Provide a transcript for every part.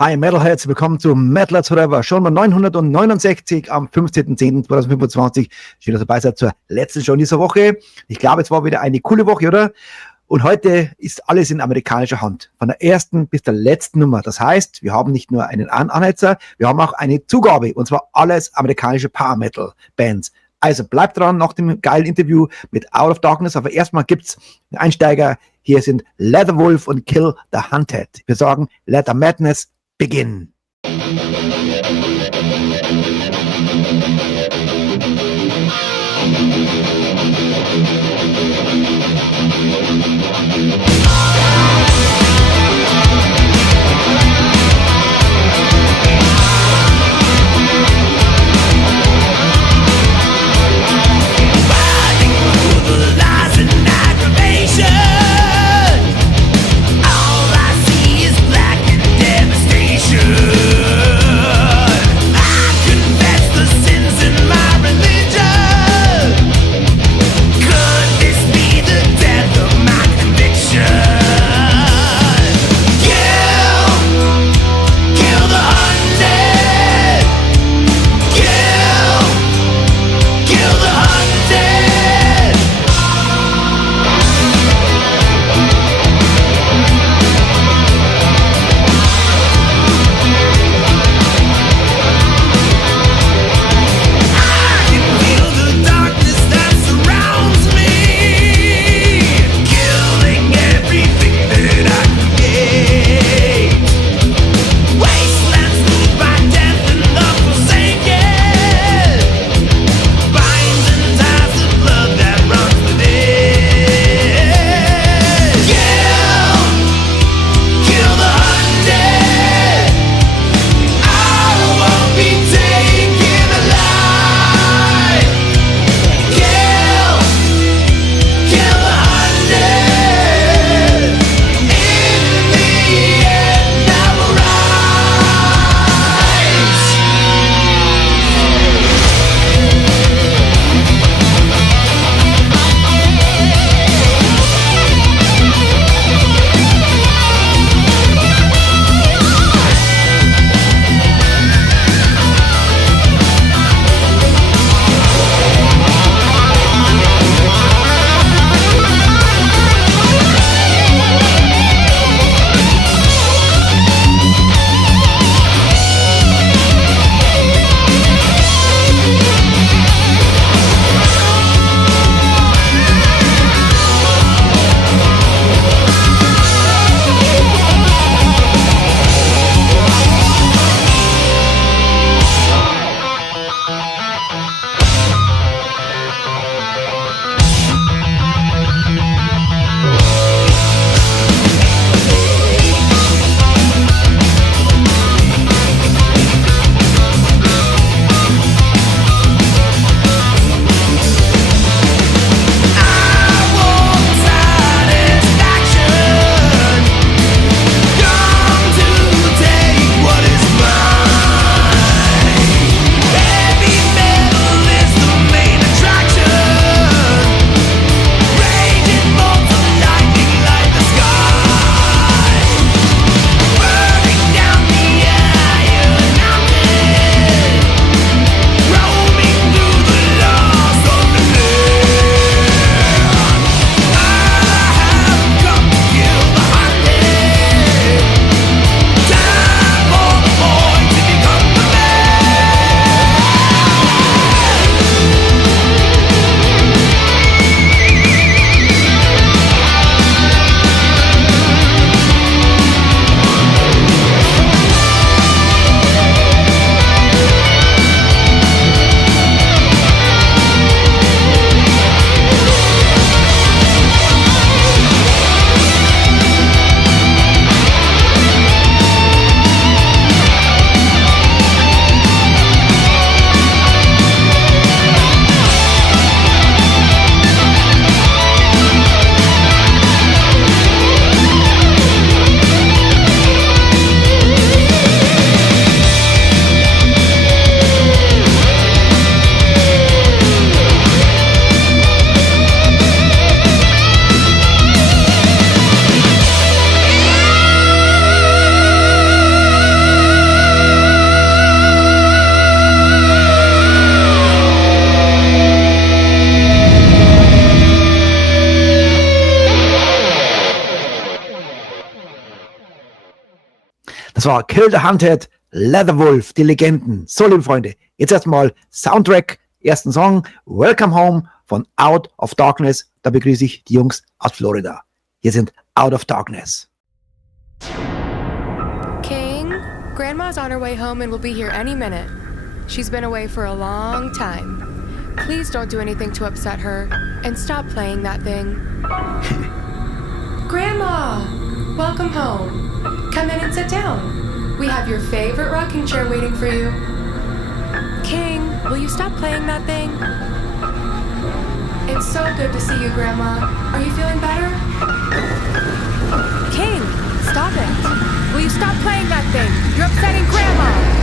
Hi Metalheads, willkommen zu Metalheads Forever, schon mal 969 am 15.10.2025. Schön, dass ihr dabei seid zur letzten Show in dieser Woche. Ich glaube, es war wieder eine coole Woche, oder? Und heute ist alles in amerikanischer Hand, von der ersten bis der letzten Nummer. Das heißt, wir haben nicht nur einen Anheizer, wir haben auch eine Zugabe, und zwar alles amerikanische Power-Metal-Bands. Also bleibt dran nach dem geilen Interview mit Out of Darkness, aber erstmal gibt's einen Einsteiger. Hier sind Leatherwolf und Kill the Hunted. Wir sagen, let the madness begin. All I see is black and devastation. Das war Kill the Hunted, Leatherwolf, die Legenden. So, liebe Freunde, jetzt erstmal Soundtrack, ersten Song, Welcome Home von Out of Darkness. Da begrüße ich die Jungs aus Florida. Hier sind Out of Darkness. King, Grandma's on her way home and will be here any minute. She's been away for a long time. Please don't do anything to upset her, and stop playing that thing. Grandma! Welcome home. Come in and sit down. We have your favorite rocking chair waiting for you. King, will you stop playing that thing? It's so good to see you, Grandma. Are you feeling better? King, stop it. Will you stop playing that thing? You're upsetting Grandma.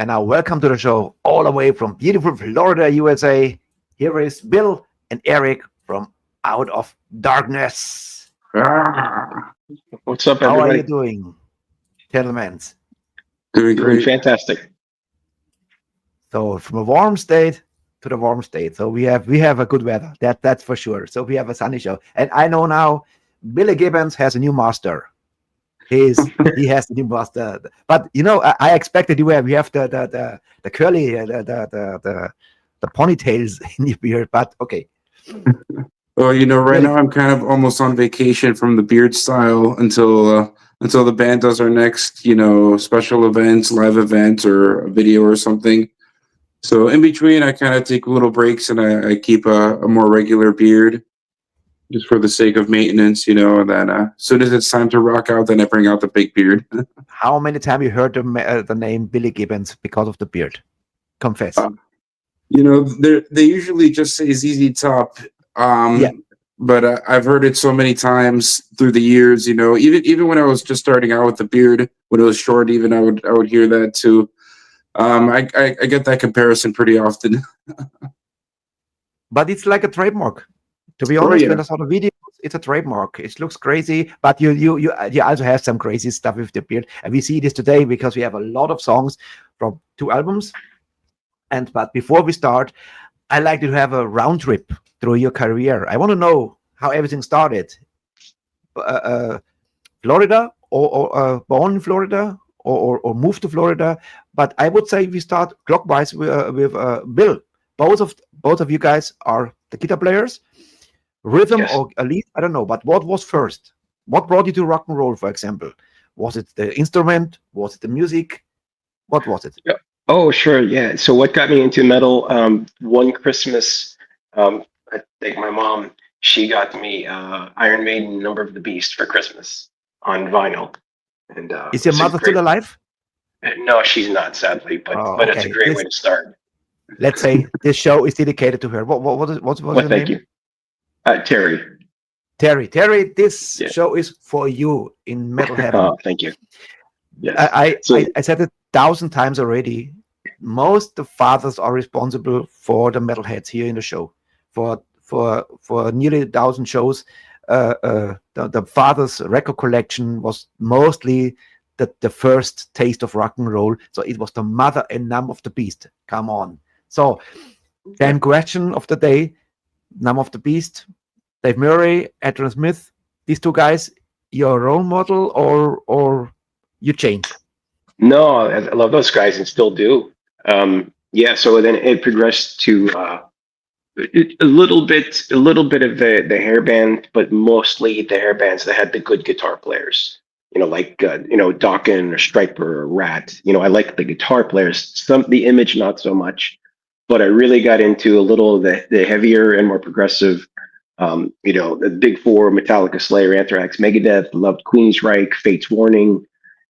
And now welcome to the show all the way from beautiful Florida, USA. Here is Bill and Eric from Out of Darkness. What's up, How everybody? are you doing, gentlemen? Doing great. Fantastic. So from a warm state to the warm state. So we have a good weather. That's for sure. So we have a sunny show. And I know now Billy Gibbons has a new master. He has the new master. But I expected we have the curly the ponytails in your beard. But okay. Well, right now I'm kind of almost on vacation from the beard style until the band does our next, special events, live event, or a video or something. So in between, I kind of take little breaks and I keep a more regular beard, just for the sake of maintenance, And then as soon as it's time to rock out, then I bring out the big beard. How many times you heard the name Billy Gibbons because of the beard? Confess. They usually just say ZZ Top. But I've heard it so many times through the years, even when I was just starting out with the beard, when it was short, even I would hear that too. I get that comparison pretty often. But it's like a trademark. To be honest, when I saw the video, it's a trademark. It looks crazy, but you also have some crazy stuff with the beard. And we see this today because we have a lot of songs from 2 albums. But before we start, I like to have a round trip through your career. I want to know how everything started. Florida or born in Florida or moved to Florida. But I would say we start clockwise with Bill. Both of you guys are the guitar players. Rhythm or at least, I don't know, but what was first? What brought you to rock and roll, for example? Was it the instrument? Was it the music? What was it? Yeah. Oh, sure. Yeah. So what got me into metal? One Christmas, I think my mom, she got me Iron Maiden Number of the Beast for Christmas on vinyl. And is your mother still alive? No, she's not, sadly, but it's a great way to start. Let's say this show is dedicated to her. What's your name? Thank you. Terry. Terry, this show is for you in Metal Heaven. Oh, thank you. Yes. I said it 1,000 times already. Most the fathers are responsible for the Metalheads here in the show. For nearly 1,000 shows, the father's record collection was mostly the first taste of rock and roll. So it was the mother and Number of the Beast. Come on. So then question of the day, Number of the Beast, Dave Murray, Adrian Smith, these 2 guys, your role model or you changed? No, I love those guys and still do. So then it progressed to a little bit of the hair band, but mostly the hair bands that had the good guitar players. Like Dokken or Striper or Rat. I like the guitar players. The image not so much, but I really got into a little of the heavier and more progressive. The big 4: Metallica, Slayer, Anthrax, Megadeth. Loved Queensryche, Fate's Warning,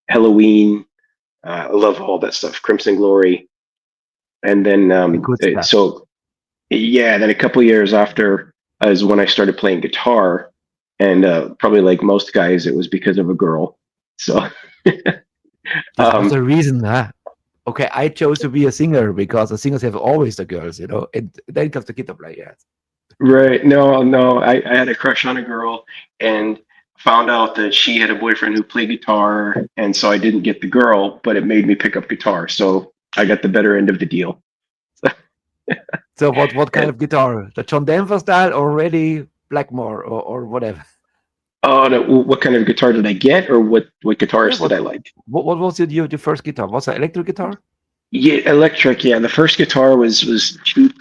Halloween. I love all that stuff. Crimson Glory. And then then a couple years after is when I started playing guitar, and probably like most guys, it was because of a girl. So that's the reason. Okay, I chose to be a singer because the singers have always the girls, and then comes the guitar player. Right? No, I had a crush on a girl and found out that she had a boyfriend who played guitar, and so I didn't get the girl, but it made me pick up guitar, so I got the better end of the deal. So what kind of guitar? The John Denver style or already Blackmore or whatever? Oh no! What kind of guitar did I get, or what guitarist did I like? What was your first guitar? Was it electric guitar? Yeah, electric. Yeah, the first guitar was cheap,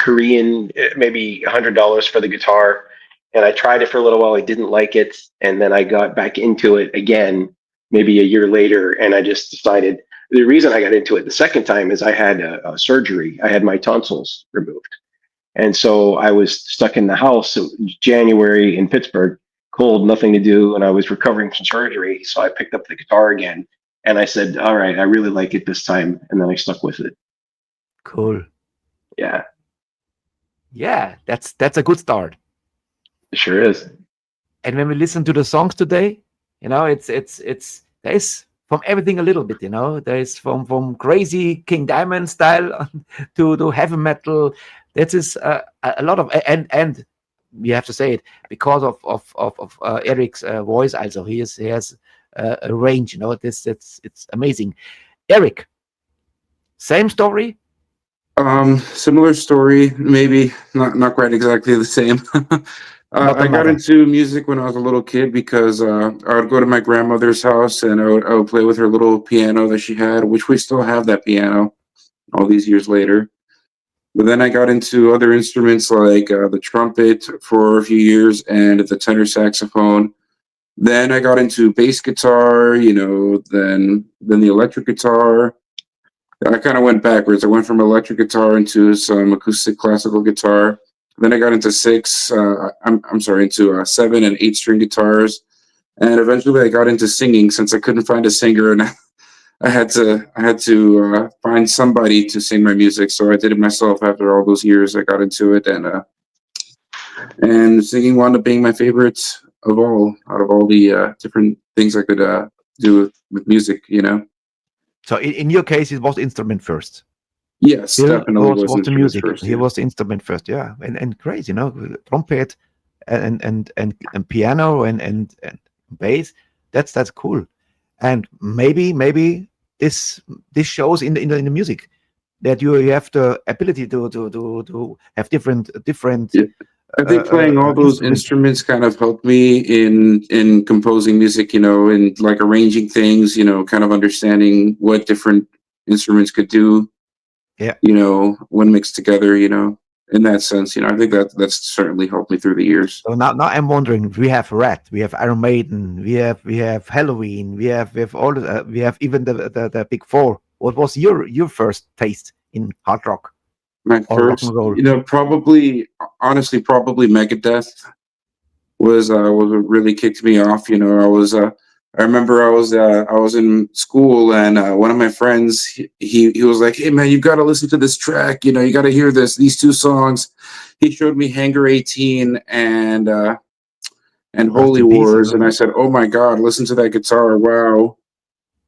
Korean, maybe $100 for the guitar, and I tried it for a little while. I didn't like it, and then I got back into it again, maybe a year later, and I just decided. The reason I got into it the second time is I had a surgery. I had my tonsils removed, and so I was stuck in the house. January in Pittsburgh, cold, nothing to do, and I was recovering from surgery. So I picked up the guitar again, and I said, "All right, I really like it this time," and then I stuck with it. Cool. Yeah. Yeah, that's a good start. It sure is. And when we listen to the songs today, it's there is from everything a little bit, There is from crazy King Diamond style to heavy metal. That is a lot of, and we have to say it because of Eric's voice. Also, he has a range. It's amazing. Eric, same story. Similar story, maybe not quite exactly the same. I got matter. into music when I was a little kid because I would go to my grandmother's house and I would play with her little piano that she had, which we still have that piano all these years later. But then I got into other instruments like the trumpet for a few years and the tenor saxophone. Then I got into bass guitar, then the electric guitar. I kind of went backwards. I went from electric guitar into some acoustic classical guitar. Then I got into into 7 and 8 string guitars, and eventually I got into singing since I couldn't find a singer, and I had to find somebody to sing my music. So I did it myself. After all those years, I got into it, and singing wound up being my favorite of all out of all the different things I could do with music. So in your case, it was instrument first. Yes, Bill definitely was the music. first, He was the instrument first, yeah, and great, trumpet and piano and bass. That's cool, and maybe this shows in the music that you have the ability to have different. Yeah. I think playing all those instruments kind of helped me in composing music, and like arranging things, kind of understanding what different instruments could do. Yeah. When mixed together, in that sense, I think that's certainly helped me through the years. So now I'm wondering, we have Rat, we have Iron Maiden, we have Halloween, we have all we have even the big four. What was your first taste in hard rock? My first, probably Megadeth was what really kicked me off. I remember I was in school and one of my friends, he was like, "Hey man, you got to listen to this track. You got to hear these 2 songs." He showed me Hangar 18 and Holy Wars, and I said, "Oh my God, listen to that guitar! Wow!"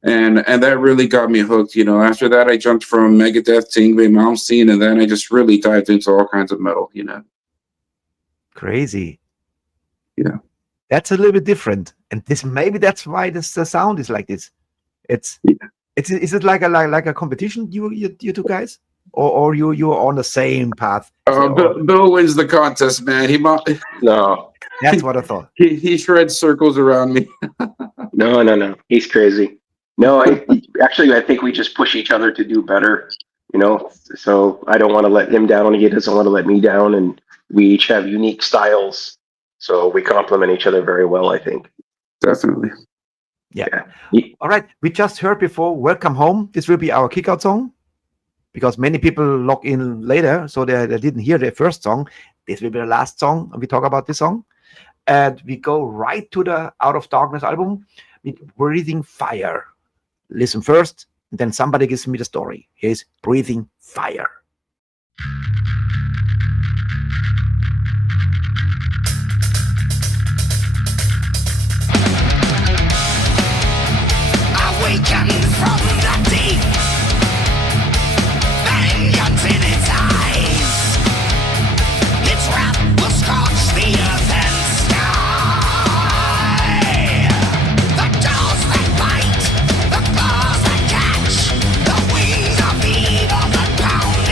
And that really got me hooked. After that, I jumped from Megadeth to Yngwie Malmsteen, and then I just really dived into all kinds of metal. Crazy. Yeah. That's a little bit different, and maybe that's why the sound is like this. Is it like a competition, you 2 guys, or you are on the same path? Bill wins the contest, man. No, that's what I thought. He shreds circles around me. No. He's crazy. No, I think we just push each other to do better. So I don't want to let him down. He doesn't want to let me down, and we each have unique styles. So we complement each other very well, I think. Definitely. Yeah. All right. We just heard before Welcome Home. This will be our kickout song because many people log in later, so they didn't hear the first song. This will be the last song. We talk about this song. And we go right to the Out of Darkness album with Breathing Fire. Listen first, and then somebody gives me the story. Here's Breathing Fire. Awaken from the deep, vengeance in its eyes. Its wrath will scorch the earth and sky. The jaws that bite, the claws that catch, the wings of evil that pound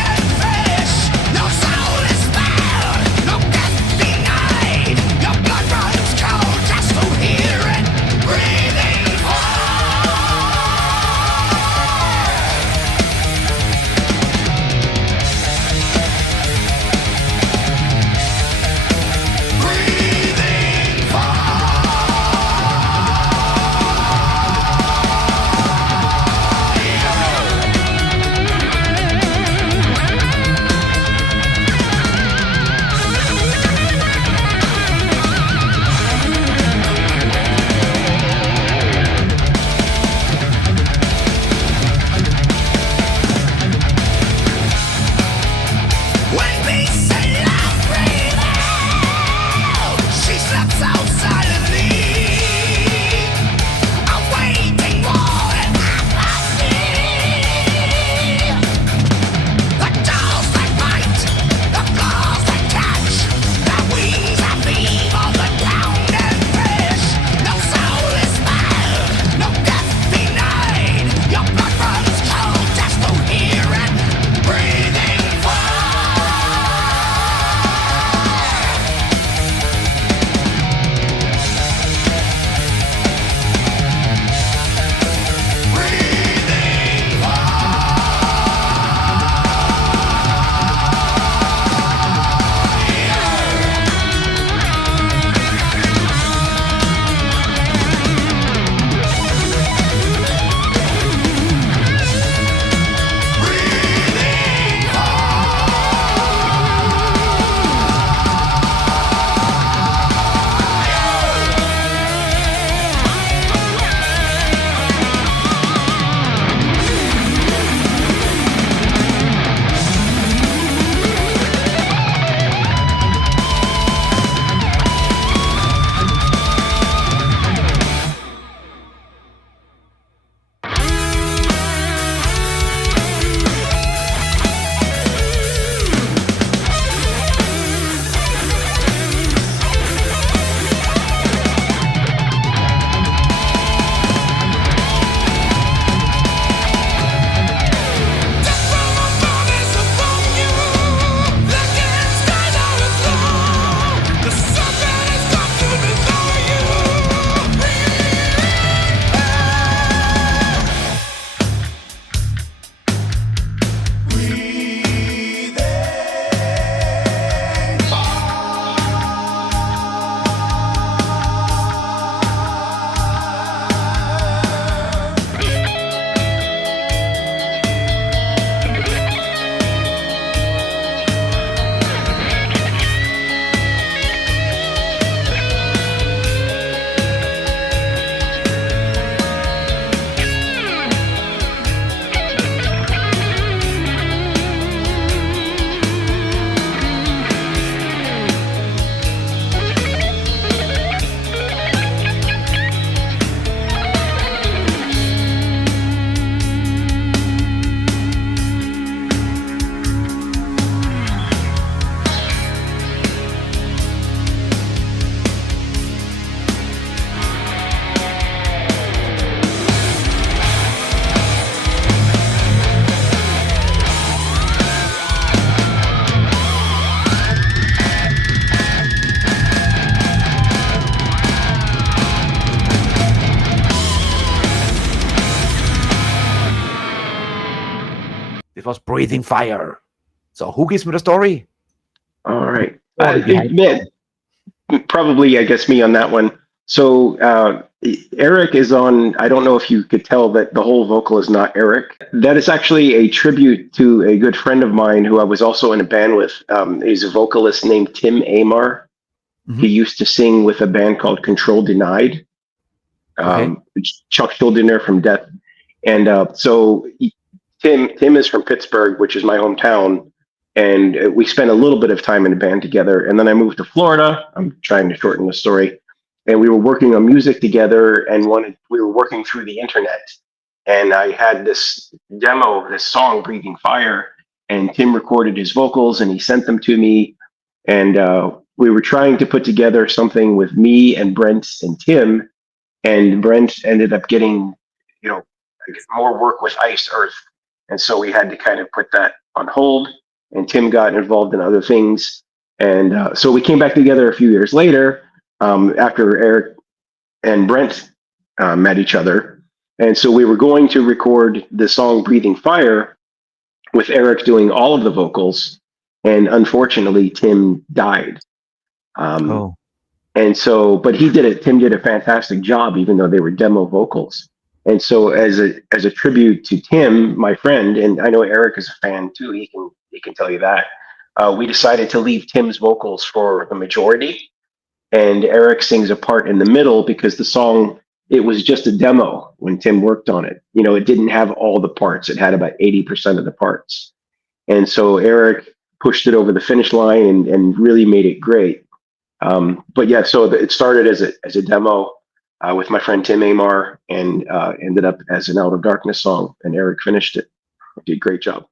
was Breathing Fire. So who gives me the story? All right. Yeah. Probably, I guess, me on that one. So Eric is on. I don't know if you could tell that the whole vocal is not Eric. That is actually a tribute to a good friend of mine who I was also in a band with. He's a vocalist named Tim Amar. Mhm. He used to sing with a band called Control Denied. Chuck Schuldiner from Death. And Tim is from Pittsburgh, which is my hometown. And we spent a little bit of time in a band together. And then I moved to Florida. I'm trying to shorten the story. And we were working on music together, and we were working through the internet. And I had this demo, this song, Breathing Fire, and Tim recorded his vocals and he sent them to me. And we were trying to put together something with me and Brent and Tim. And Brent ended up getting, more work with Ice Earth. And so we had to kind of put that on hold. And Tim got involved in other things. And so we came back together a few years later, after Eric and Brent met each other. And so we were going to record the song Breathing Fire with Eric doing all of the vocals. And unfortunately, Tim died. And so, but Tim did a fantastic job, even though they were demo vocals. And so as a tribute to Tim, my friend, and I know Eric is a fan too, he can tell you that, we decided to leave Tim's vocals for the majority. And Eric sings a part in the middle because the song, it was just a demo when Tim worked on it. It didn't have all the parts. It had about 80% of the parts. And so Eric pushed it over the finish line and really made it great. But yeah, so it started as a demo with my friend Tim Amar, and ended up as an Out of Darkness song, and Eric finished it. He did a great job.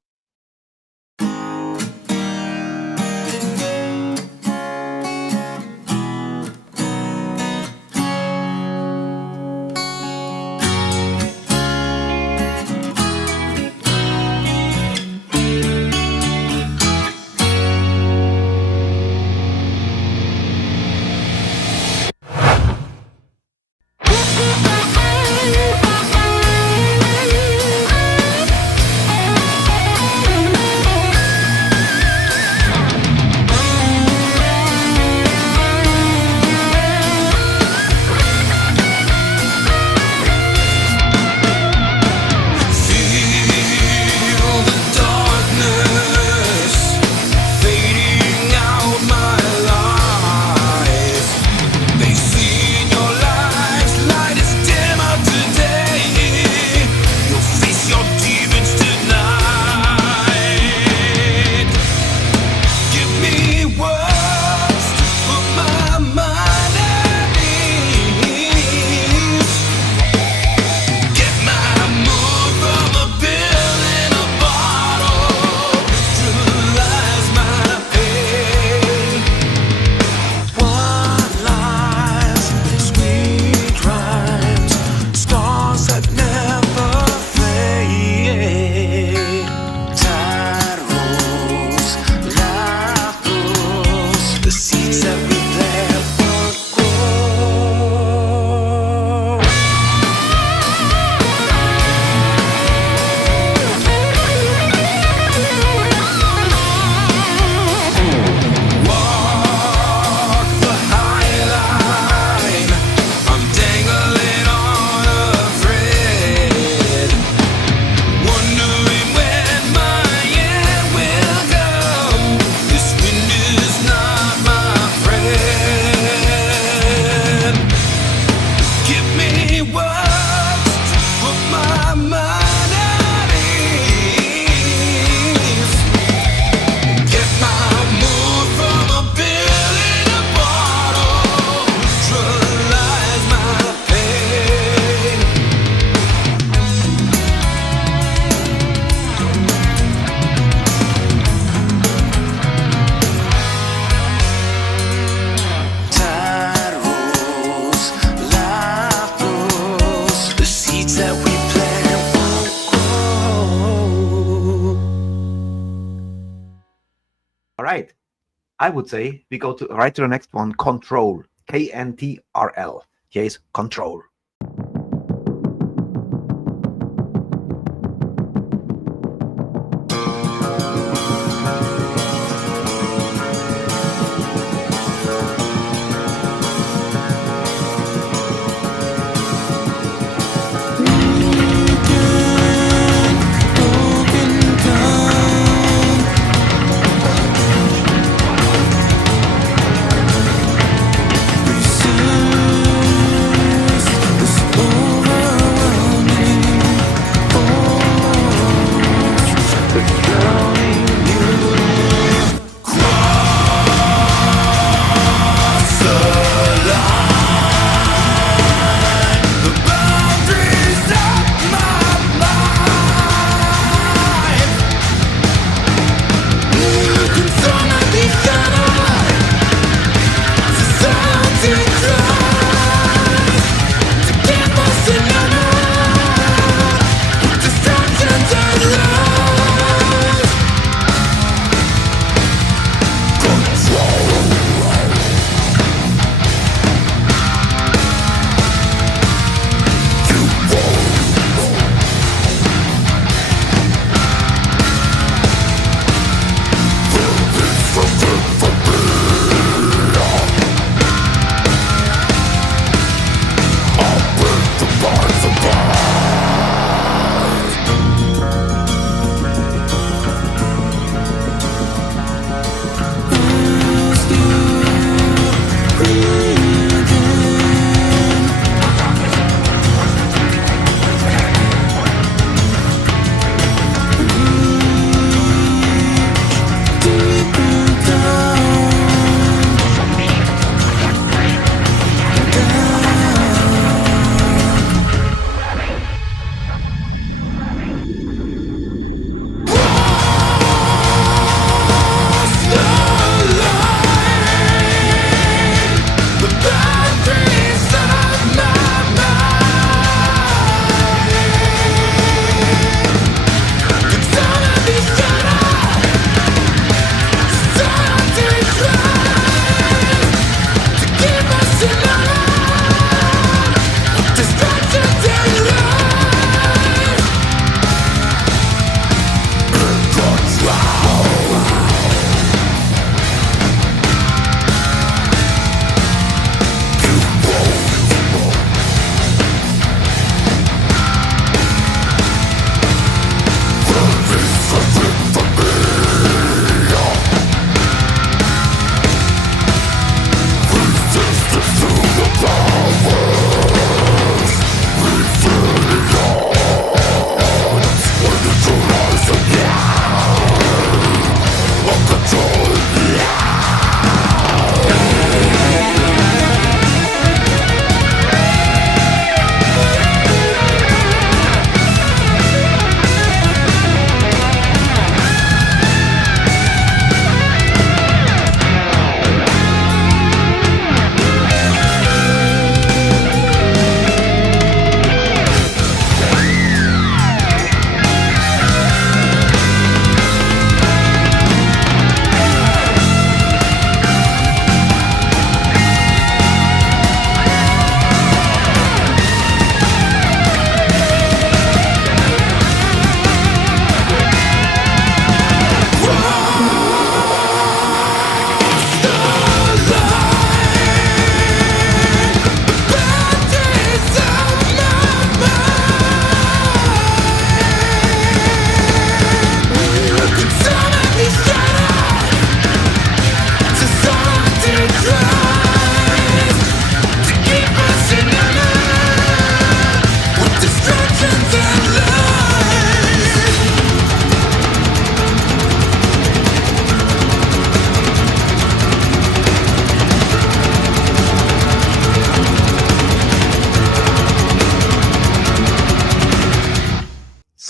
All right. I would say we go right to the next one, Control. K-N-T-R-L. Yes, Control.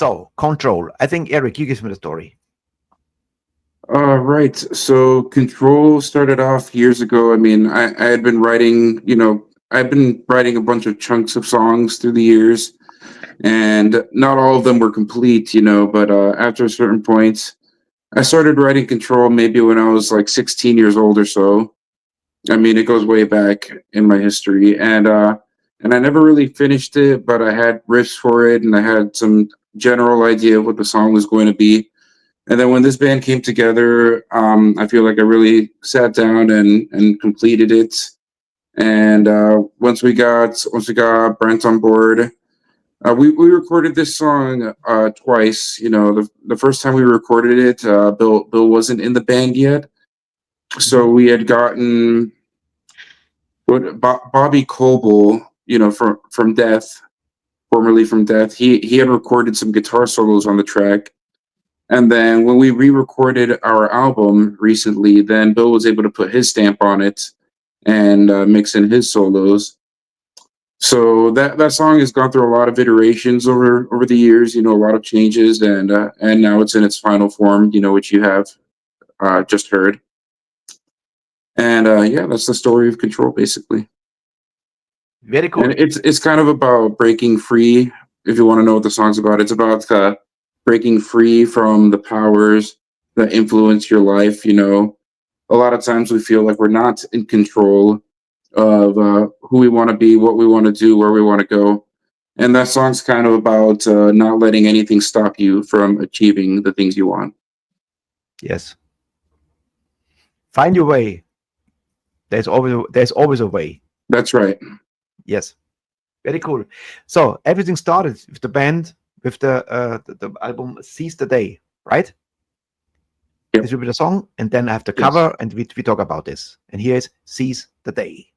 So, Control. I think, Eric, you give me the story. Right. So Control started off years ago. I mean, I had been writing, I've been writing a bunch of chunks of songs through the years, and not all of them were complete, but after a certain point, I started writing Control maybe when I was like 16 years old or so. I mean, it goes way back in my history, and I never really finished it, but I had riffs for it, and I had some general idea of what the song was going to be. And then when this band came together, I feel like I really sat down and completed it. And once we got Brent on board, we recorded this song twice. The first time we recorded it, Bill wasn't in the band yet, so we had gotten Bobby Coble, from Death, formerly from Death. He had recorded some guitar solos on the track. And then when we re-recorded our album recently, then Bill was able to put his stamp on it and mix in his solos. So that song has gone through a lot of iterations over the years, a lot of changes, and now it's in its final form, which you have just heard. And yeah, that's the story of Control, basically. Very cool. And it's kind of about breaking free. If you want to know what the song's about, it's about breaking free from the powers that influence your life. A lot of times we feel like we're not in control of who we want to be, what we want to do, where we want to go. And that song's kind of about not letting anything stop you from achieving the things you want. Yes. Find your way. There's always a way. That's right. Yes. Very cool. So everything started with the band, with the album Seize the Day, right? Yep. This will be the song, and then I have the cover, and we talk about this. And here is Seize the Day.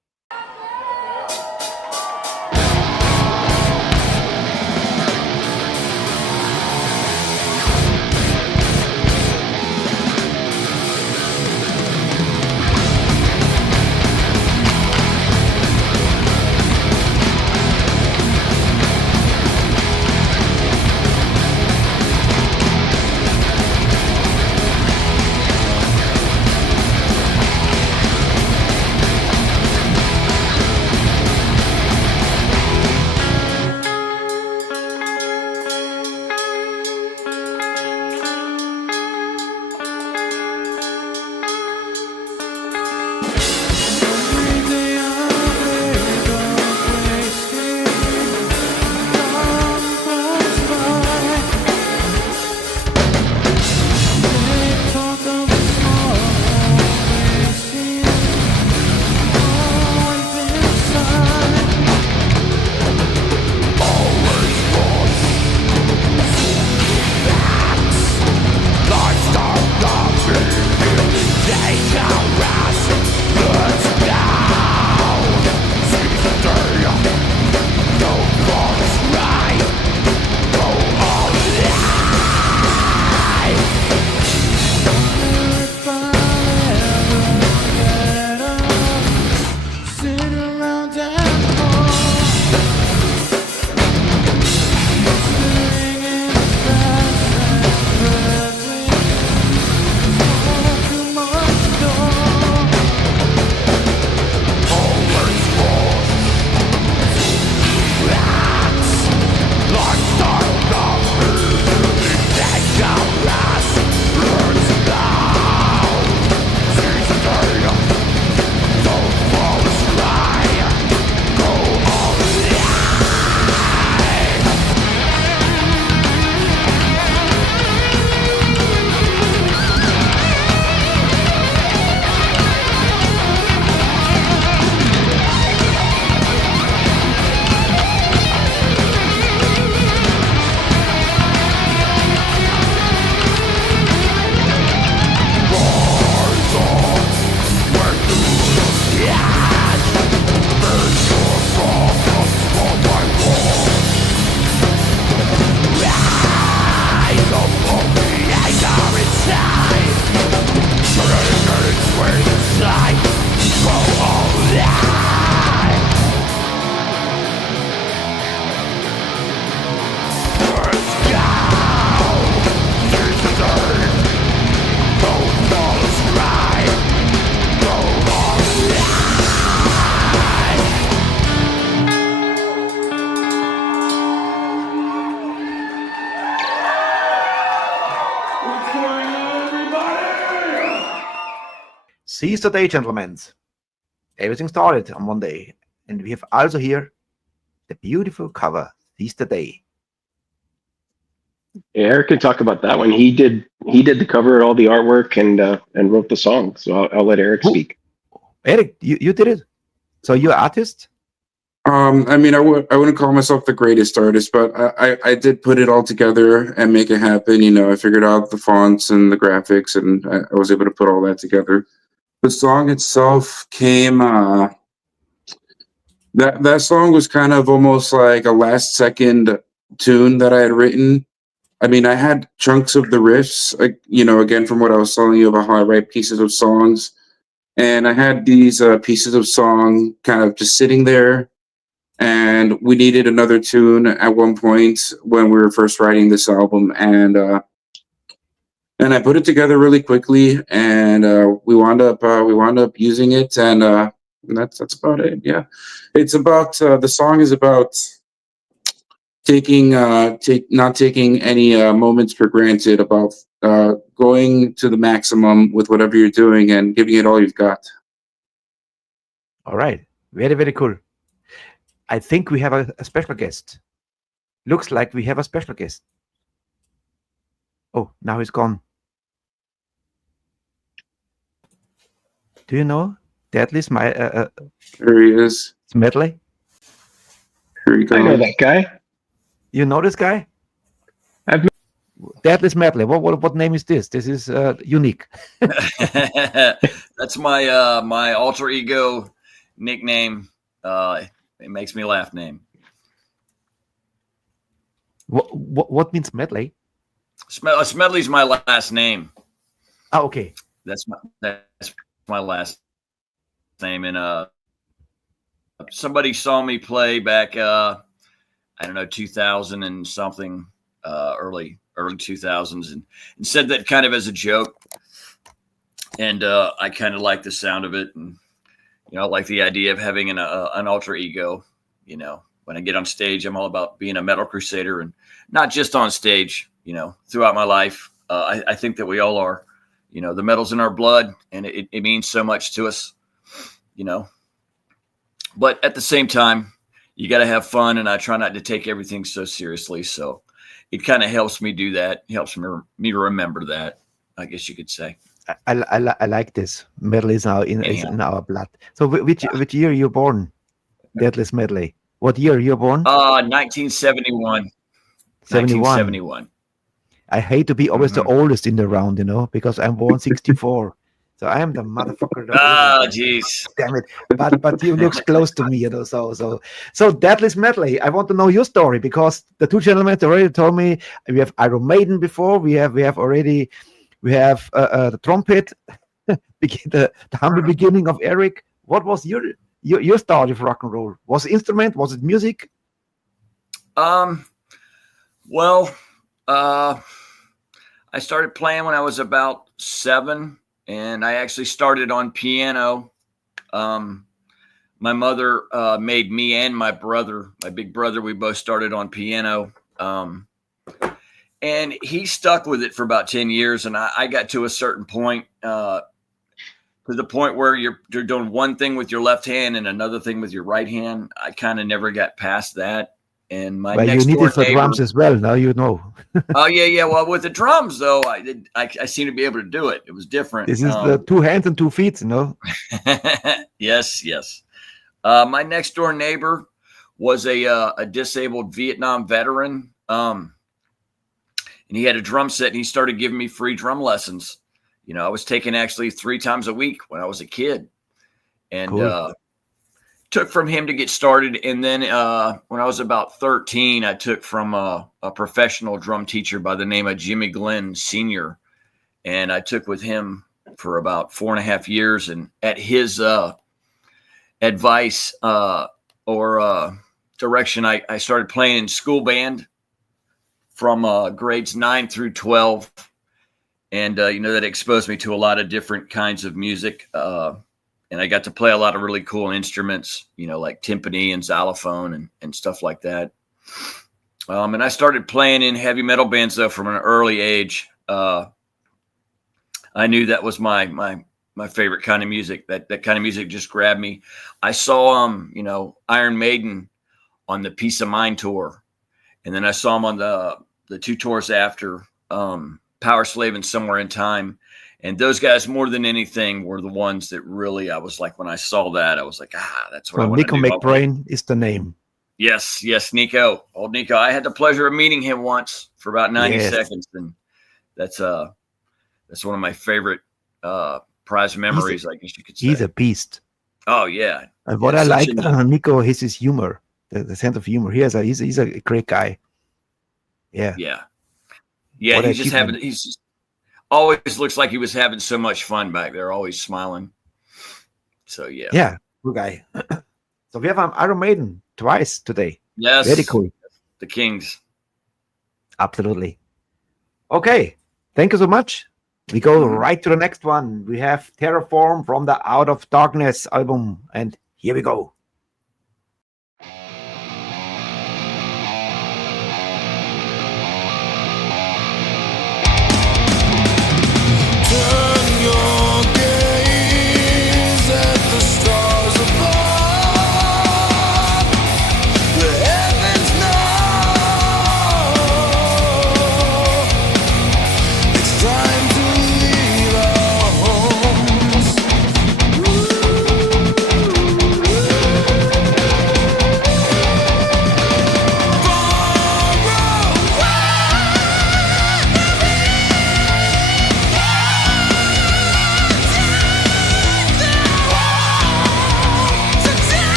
Seize the day, gentlemen. Everything started on Monday. And we have also here the beautiful cover, Seize the Day. Yeah, Eric can talk about that one. He did the cover, all the artwork, and wrote the song. So I'll let Eric speak. Eric, you did it? So you're an artist? I mean, I wouldn't call myself the greatest artist, but I did put it all together and make it happen. You know, I figured out the fonts and the graphics, and I was able to put all that together. The song itself came. That song was kind of almost like a last second tune that I had written. I mean, I had chunks of the riffs, like, you know, again from what I was telling you about how I write pieces of songs, and I had these pieces of song kind of just sitting there. And we needed another tune at one point when we were first writing this album, and I put it together really quickly, and we wound up using it, and that's about it. Yeah, it's about the song is about not taking any moments for granted, about going to the maximum with whatever you're doing and giving it all you've got. All right, very, very cool. I think we have a special guest. Looks like we have a special guest. Oh, now he's gone. Do you know Deadly's my Here he is. medley? Here you go. I know that guy. You know this guy? I've Deadly's medley. What name is this? This is unique. That's my my alter ego nickname. It makes me laugh name. What means medley? Smedley's my last name. Oh, okay. That's my last name. And somebody saw me play back I don't know, 2000 and something, early 2000s, and said that kind of as a joke. And I kind of like the sound of it, and you know, I like the idea of having an alter ego. You know, when I get on stage, I'm all about being a metal crusader, and not just on stage. You know, throughout my life, I think that we all are. You know, the metal's in our blood, and it means so much to us. You know, but at the same time, you got to have fun, and I try not to take everything so seriously. So it kind of helps me do that. It helps me remember that, I guess you could say. I like this. Medley is now is in our blood. So which year you born? Deadly's medley. What year you born? 1971. 1971. I hate to be always the oldest in the round, you know, because I'm born 64. So I am the motherfucker. Oh, jeez. Damn it. But you looks close to me, you know. So Deadly's medley. I want to know your story, because the two gentlemen already told me we have Iron Maiden before. We have the trumpet, the humble beginning of Eric. What was your start of rock and roll? Was it instrument? Was it music? Well, I started playing when I was about 7, and I actually started on piano. My mother made me and my big brother, we both started on piano. And he stuck with it for about 10 years. And I got to a certain point, to the point where you're doing one thing with your left hand and another thing with your right hand. I kind of never got past that. And my next you needed for neighbor, drums as well. Now you know. Oh yeah. Well, with the drums though, I seem to be able to do it. It was different. This is the 2 hands and 2 feet, you know. Yes. My next door neighbor was a disabled Vietnam veteran. And he had a drum set, and he started giving me free drum lessons. You know, I was taking actually 3 times a week when I was a kid, and cool. Took from him to get started. And then when I was about 13, I took from a professional drum teacher by the name of Jimmy Glenn Sr. And I took with him for about 4.5 years. And at his advice or direction, I started playing in school band from grades 9 through 12. And, you know, that exposed me to a lot of different kinds of music. And I got to play a lot of really cool instruments, you know, like timpani and xylophone and stuff like that. And I started playing in heavy metal bands, though, from an early age. I knew that was my my favorite kind of music. That kind of music just grabbed me. I saw Iron Maiden on the Peace of Mind tour, and then I saw them on the 2 tours after, Power Slave and Somewhere in Time. And those guys, more than anything, were the ones that really, I was like, when I saw that, I was like, that's what I want to do. Nico McBrain is the name. Yes, Nico. Old Nico. I had the pleasure of meeting him once for about 90 seconds, and that's one of my favorite prized memories, I guess you could say. He's a beast. Oh yeah. And what I like Nico is his humor, the sense of humor. He's a great guy. Yeah. Yeah. Yeah, he's just always looks like he was having so much fun back there, always smiling. So yeah. Yeah, good guy. So we have Iron Maiden twice today. Yes. Very cool. The Kings. Absolutely. Okay. Thank you so much. We go right to the next one. We have Terraform from the Out of Darkness album. And here we go.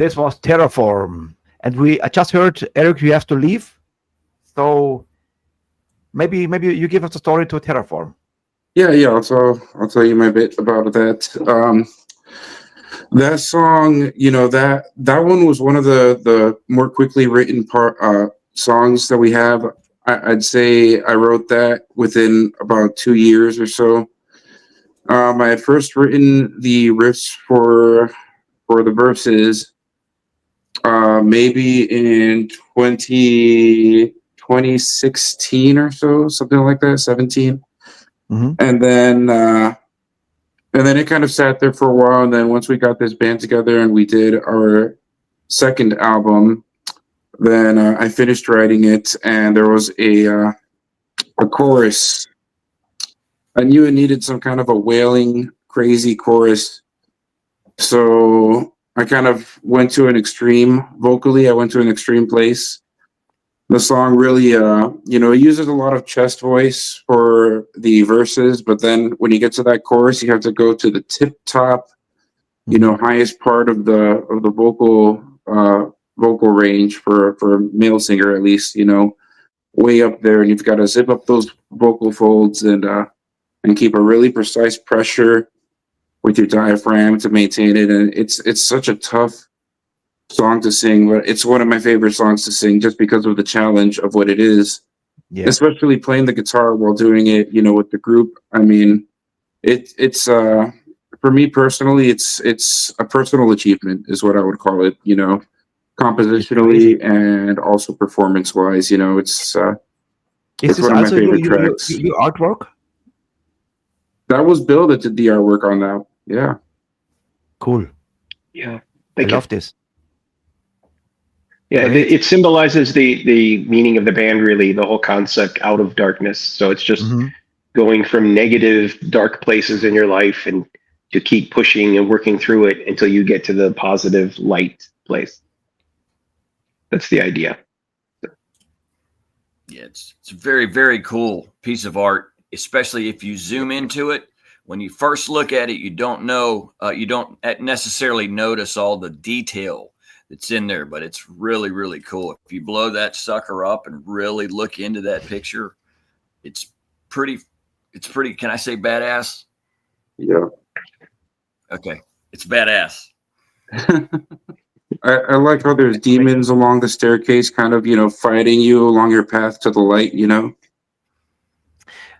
This was Terraform. And I just heard, Eric, you have to leave. So maybe you give us a story to Terraform. Yeah. I'll tell you my bit about that. That song, that one was one of the more quickly written songs that we have. I'd say I wrote that within about 2 years or so. I had first written the riffs for the verses maybe in 2016 or so, something like that, 17. Mhm. And then it kind of sat there for a while. And then once we got this band together and we did our second album, then I finished writing it, and there was a chorus. I knew it needed some kind of a wailing, crazy chorus. So I kind of went to an extreme vocally. I went to an extreme place. The song really, it uses a lot of chest voice for the verses, but then when you get to that chorus, you have to go to the tip top, highest part of the vocal range for a male singer, at least, way up there, and you've got to zip up those vocal folds and keep a really precise pressure with your diaphragm to maintain it. And it's such a tough song to sing, but it's one of my favorite songs to sing just because of the challenge of what it is. Yeah. Especially playing the guitar while doing it, with the group. I mean, it's for me personally, it's a personal achievement is what I would call it, compositionally and also performance wise, it's one of my favorite tracks. Your artwork? That was Bill that did the artwork on that. Yeah. Cool. Yeah. I love this. Yeah, it symbolizes the meaning of the band, really, the whole concept out of darkness. So it's just going from negative, dark places in your life and to keep pushing and working through it until you get to the positive light place. That's the idea. Yeah, it's a very, very cool piece of art, especially if you zoom into it. When you first look at it, you don't necessarily notice all the detail that's in there, but it's really, really cool. If you blow that sucker up and really look into that picture, it's pretty, can I say badass? Yeah. Okay. It's badass. I like how there's demons along the staircase kind of, fighting you along your path to the light,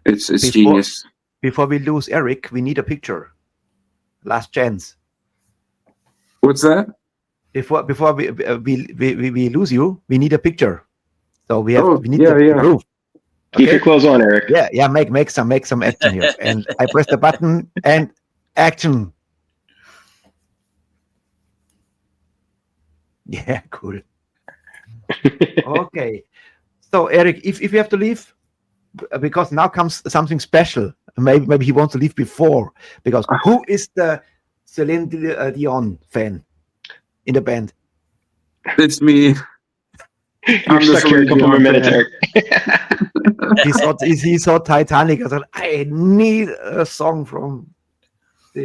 It's genius. Before we lose Eric, we need a picture. Last chance. What's that? Before we lose you, we need a picture. So we need to proof. Keep your clothes on, Eric. Yeah. Make some action here. And I press the button and action. Yeah, cool. Okay. So Eric, if you have to leave, because now comes something special. Maybe he wants to leave before, because who is the Celine Dion fan in the band? It's me. You're stuck here a couple more minutes, Eric. He saw Titanic. I thought, I need a song from.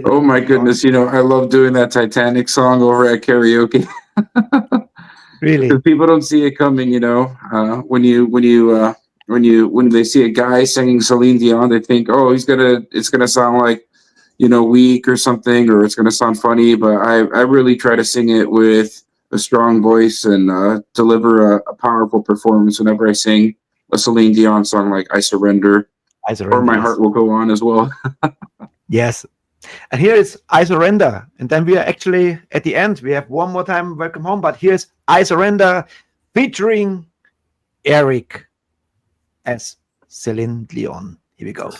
Oh my goodness! I love doing that Titanic song over at karaoke. Really? Because people don't see it coming. When they see a guy singing Celine Dion, they think, oh, it's gonna sound like, weak or something, or it's gonna sound funny. But I really try to sing it with a strong voice and deliver a powerful performance whenever I sing a Celine Dion song like I Surrender, or My Heart Will Go On as well. Yes. And here is I Surrender. And then we are actually at the end. We have one more time, Welcome Home. But here's I Surrender featuring Eric as Celine Dion. Here we go.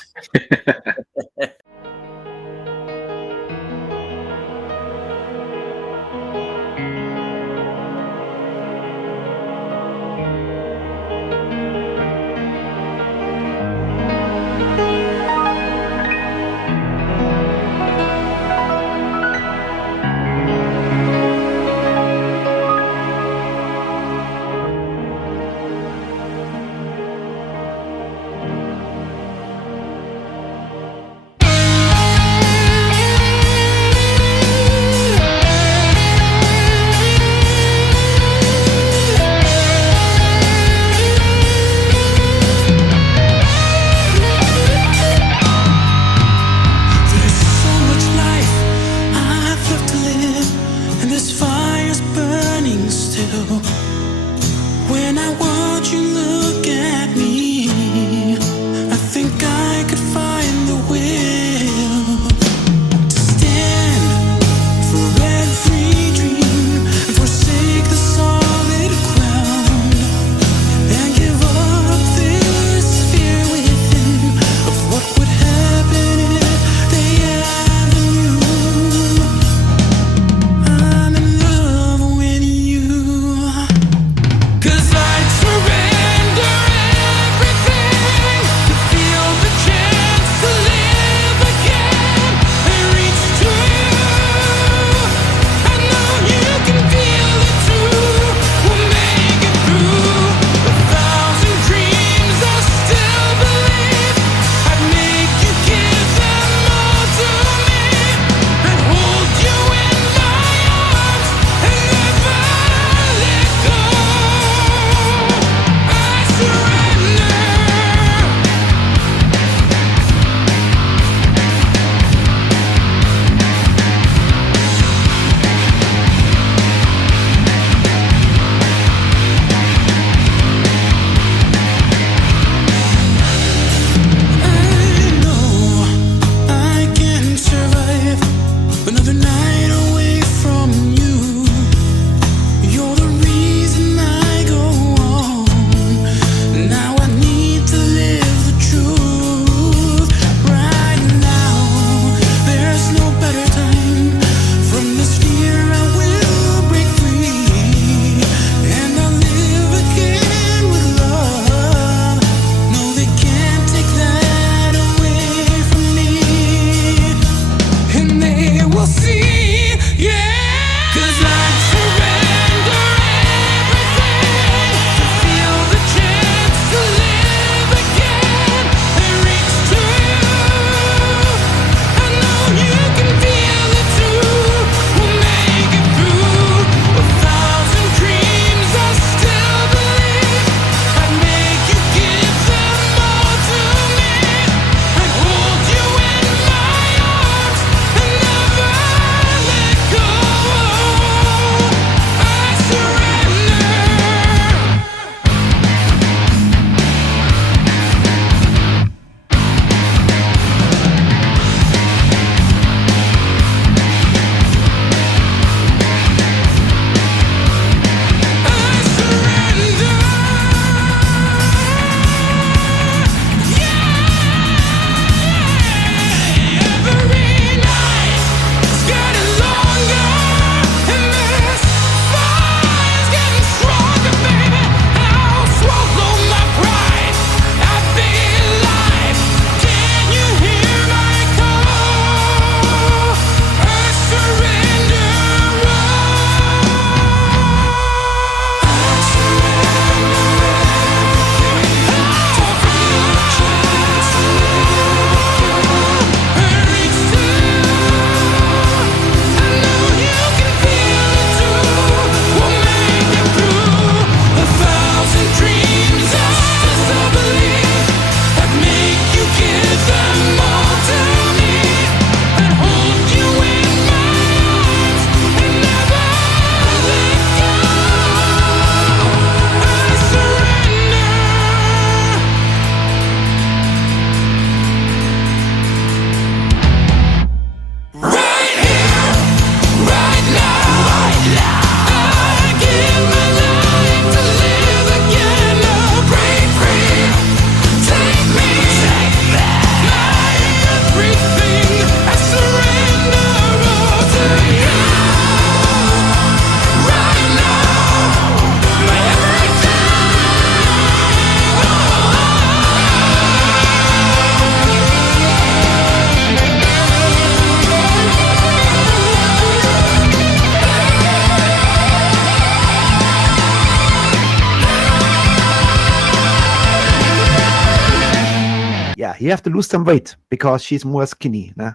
Yeah, you have to lose some weight because she's more skinny. Nah?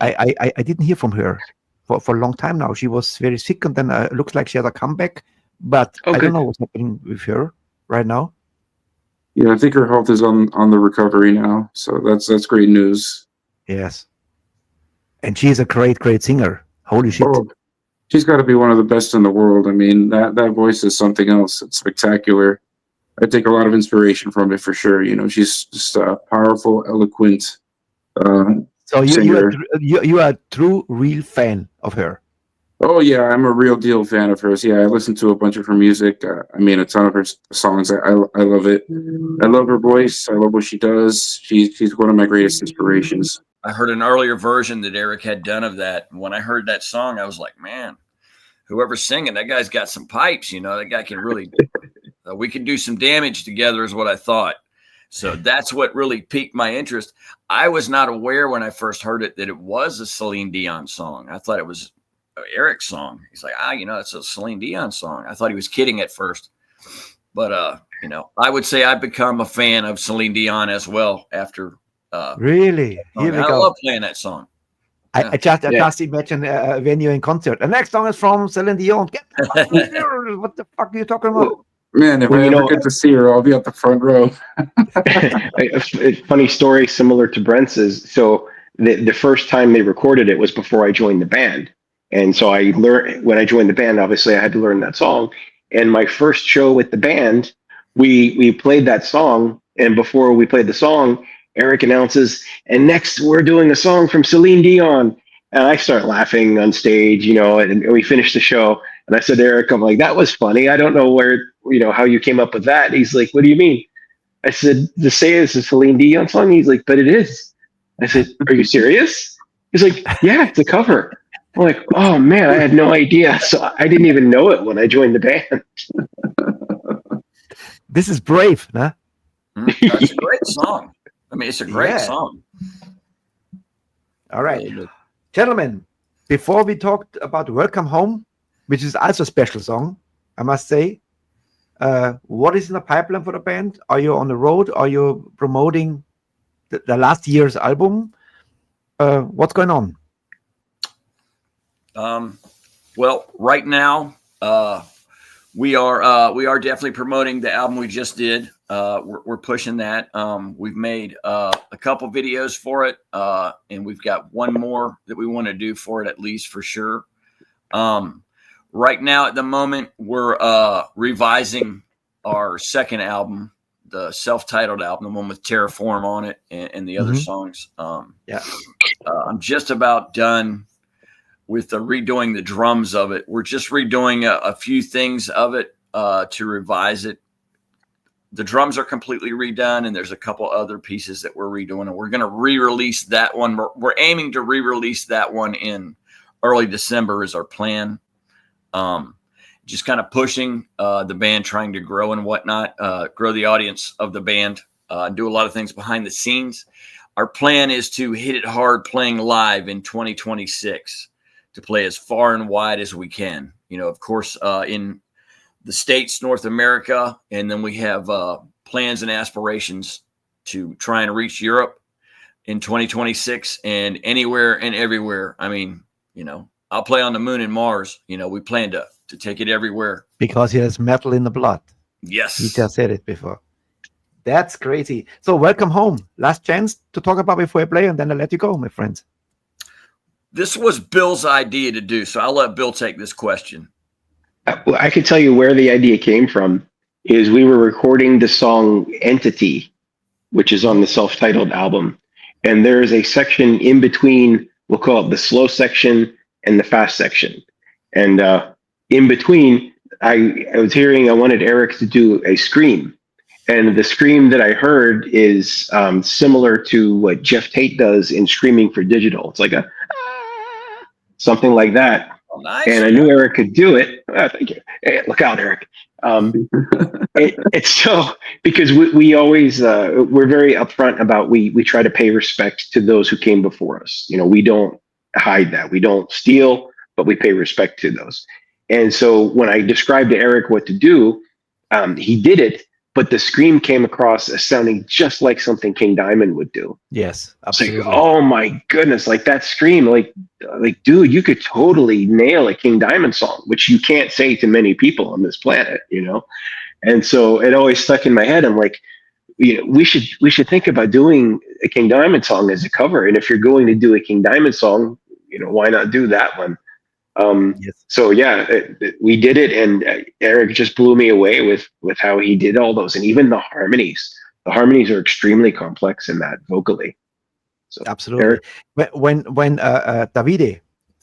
I didn't hear from her for a long time now. She was very sick, and then looks like she had a comeback. But I good. don't know what's happening with her right now. Yeah, I think her health is on the recovery now, so that's great news. Yes, and she's a great singer. Holy shit! Oh, she's got to be one of the best in the world. I mean, that voice is something else. It's spectacular. I take a lot of inspiration from it for sure. You know, she's just a powerful, eloquent So singer. you are a true real fan of her. Oh yeah, I'm a real deal fan of hers. Yeah, I listen to a bunch of her music. I mean, a ton of her songs. I love it. I love her voice. I love what she does. She's one of my greatest inspirations. I heard an earlier version that Eric had done of that. When I heard that song, I was like, man, whoever's singing, that guy's got some pipes. You know, that guy can really. We can do some damage together, is what I thought. So that's what really piqued my interest. I was not aware when I first heard it that it was a Celine Dion song. I thought it was Eric's song. He's like, it's a Celine Dion song. I thought he was kidding at first, but I would say I've become a fan of Celine Dion as well after. Really? Here we I go. love playing that song. I just imagine when you're in concert. The next song is from Celine Dion. Get the fuck here. What the fuck are you talking about? Well, Man, if I ever get to see her, I'll be at the front row. A funny story similar to Brent's is, so the first time they recorded it was before I joined the band. And so I learned, when I joined the band, obviously I had to learn that song. And my first show with the band, we played that song. And before we played the song, Eric announces, and next we're doing a song from Celine Dion. And I start laughing on stage, and we finished the show. And I said to Eric, I'm like, that was funny. I don't know how you came up with that. And he's like, what do you mean? I said, to say it's a Celine Dion song? He's like, but it is. I said, are you serious? He's like, yeah, it's a cover. I'm like, oh man, I had no idea. So I didn't even know it when I joined the band. This is brave, huh? That's a great song. I mean, it's a great song. All right. Gentlemen, before we talked about Welcome Home, which is also a special song, I must say, what is in the pipeline for the band? Are you on the road? Are you promoting the last year's album? What's going on? Well, right now, we are definitely promoting the album we just did. We're pushing that. We've made a couple videos for it, and we've got one more that we want to do for it, at least for sure. Right now, at the moment, we're revising our second album, the self-titled album, the one with Terraform on it, and the other songs. I'm just about done with redoing the drums of it. We're just redoing a few things of it to revise it. The drums are completely redone, and there's a couple other pieces that we're redoing, and we're going to re-release that one. We're aiming to re-release that one in early December is our plan. Just kind of pushing the band, trying to grow and whatnot, grow the audience of the band, do a lot of things behind the scenes. Our plan is to hit it hard playing live in 2026, to play as far and wide as we can. Of course, in the States, North America, and then we have plans and aspirations to try and reach Europe in 2026 and anywhere and everywhere. I mean, I'll play on the moon and Mars. We plan to take it everywhere. Because he has metal in the blood. Yes. He just said it before. That's crazy. So Welcome Home. Last chance to talk about before I play, and then I'll let you go, my friends. This was Bill's idea to do, so I'll let Bill take this question. I can tell you where the idea came from. Is we were recording the song Entity, which is on the self-titled album. And there's a section in between, we'll call it the slow section and the fast section. And in between, I wanted Eric to do a scream. And the scream that I heard is similar to what Jeff Tate does in Screaming for Digital. It's like something like that. Oh, nice. And I knew Eric could do it. Thank you. Hey, look out, Eric. It's so, because we always, we're very upfront about, we try to pay respect to those who came before us. We don't hide that. We don't steal, but we pay respect to those. And so when I described to Eric what to do, he did it, but the scream came across as sounding just like something King Diamond would do. Yes, It's like, absolutely. oh my goodness, like that scream, like dude, you could totally nail a King Diamond song, which you can't say to many people on this planet, you know? And so it always stuck in my head. I'm like, you know, we should think about doing a King Diamond song as a cover. And if you're going to do a King Diamond song, you know, why not do that one? Yes. So yeah, we did it, and Eric just blew me away with how he did all those, and even the harmonies. The harmonies are extremely complex in that vocally. So Absolutely. Eric, When Davide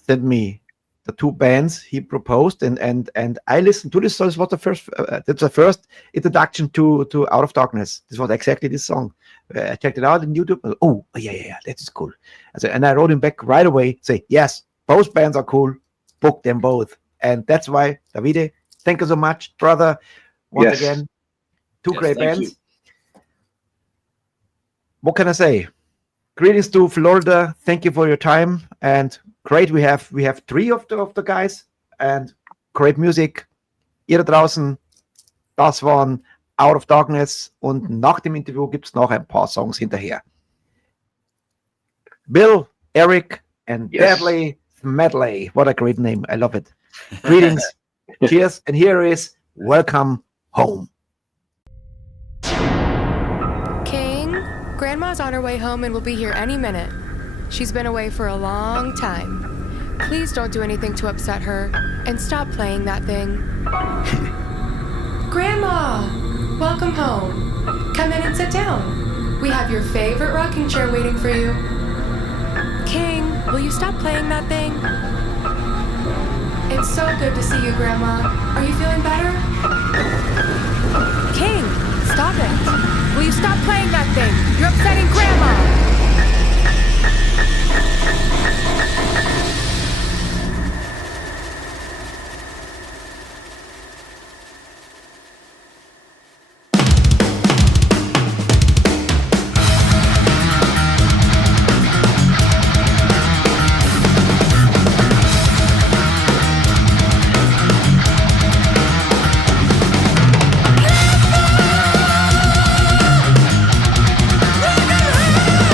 sent me the two bands he proposed, and I listened to this song. This was the first. That's the first introduction to Out of Darkness. This was exactly this song. I checked it out on YouTube. Oh yeah, that is cool. And I wrote him back right away. Say yes, both bands are cool. Book them both, and that's why Davide. Thank you so much, brother. Once Yes. again, two Yes, great thank bands. you. What can I say? Greetings to Florida. Thank you for your time, and great. We have three of the guys, and great music. Ihr da draußen, das waren Out of Darkness, und nach dem Interview gibt es noch ein paar Songs hinterher. Bill, Eric, and Yes. Deadly Medley. What a great name. I love it. Greetings. Cheers. And here is Welcome Home. King, Grandma's on her way home and will be here any minute. She's been away for a long time. Please don't do anything to upset her, and stop playing that thing. Grandma, welcome home. Come in and sit down. We have your favorite rocking chair waiting for you. King, will you stop playing that thing? It's so good to see you, Grandma. Are you feeling better? King, stop it. Will you stop playing that thing? You're upsetting Grandma. Welcome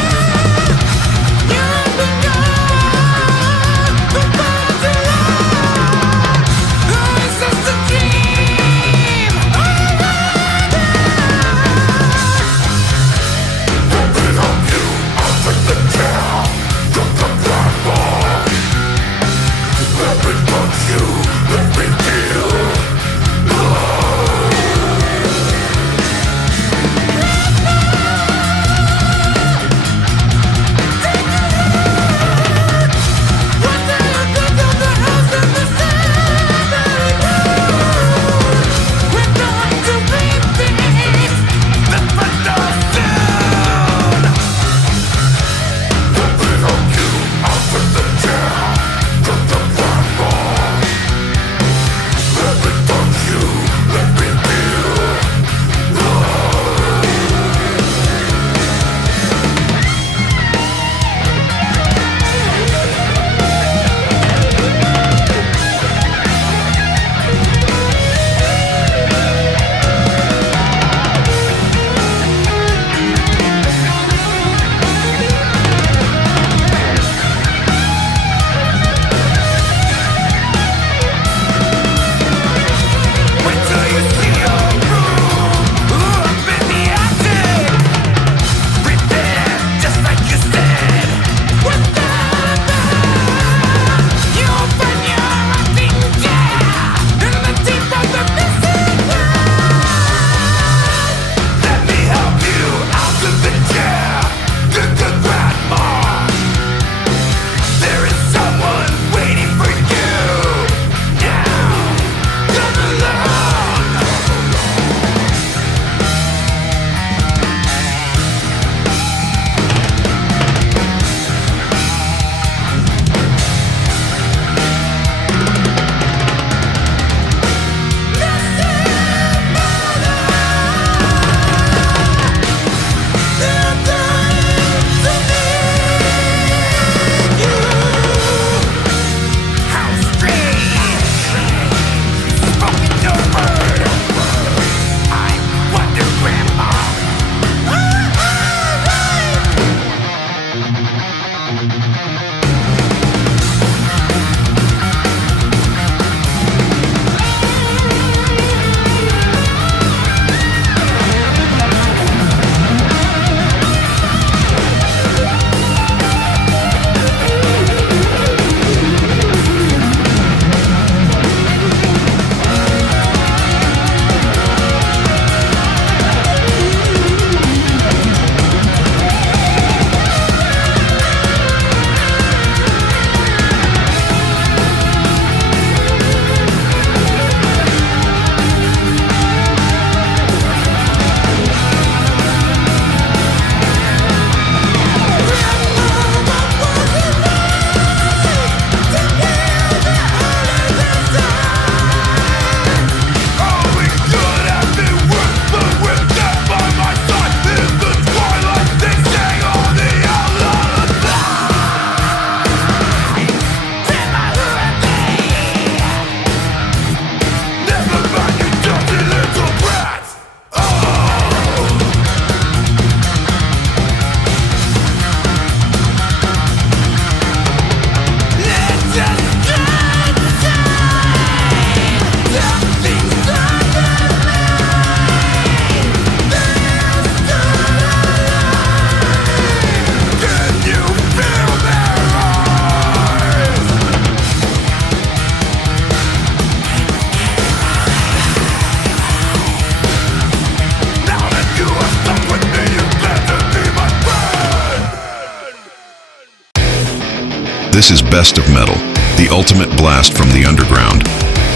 This is Best of Metal, the ultimate blast from the underground.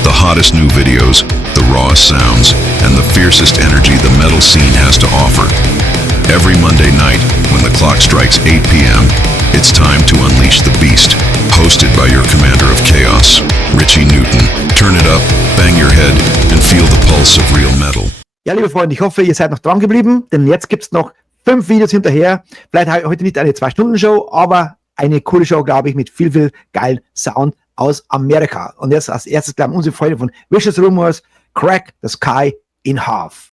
The hottest new videos, the rawest sounds, and the fiercest energy the metal scene has to offer. Every Monday night, when the clock strikes 8 p.m., it's time to unleash the beast. Hosted by your commander of chaos, Ritchie Newton. Turn it up, bang your head, and feel the pulse of real metal. Ja, liebe Freunde, ich hoffe, ihr seid noch dran geblieben, denn jetzt gibt's noch 5 Videos hinterher. Vielleicht heute nicht eine 2-Stunden-Show, aber eine coole Show, glaube ich, mit viel, viel geilen Sound aus Amerika. Und jetzt als erstes, glaube ich, unsere Freunde von Vicious Rumors, Crack the Sky in Half.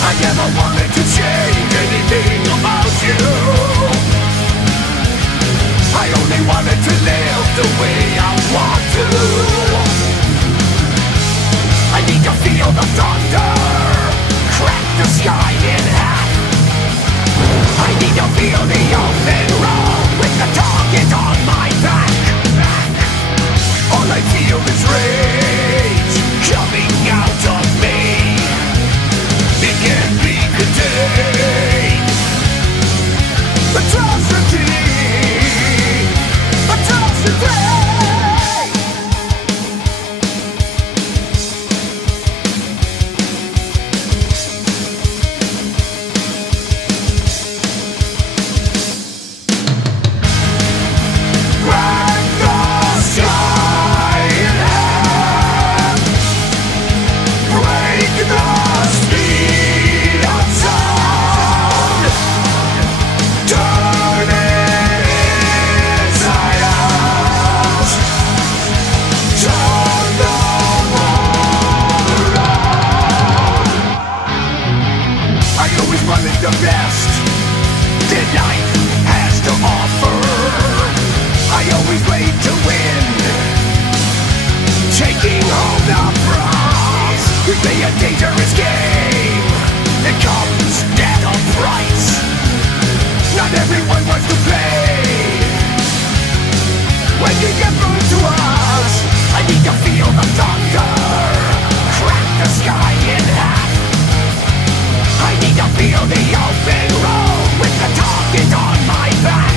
I never wanted to change anything about you. I only wanted to live the way I want to. I need to feel the thunder crack the sky in half. I need to feel the open road with the target on my back. All I feel is rage coming out of me. It can't be contained. Atrocity, atrocity. Crack the sky in half. Break the speed of sound. Turn it inside out. Turn the world around. I always wanted the best that life has to offer. I always played to win, taking home the prize. We play a dangerous game. It comes at a price. Not everyone wants to play. When you get burned to us, I need to feel the thunder crack the sky in half. I need to feel the open road with the target on my back.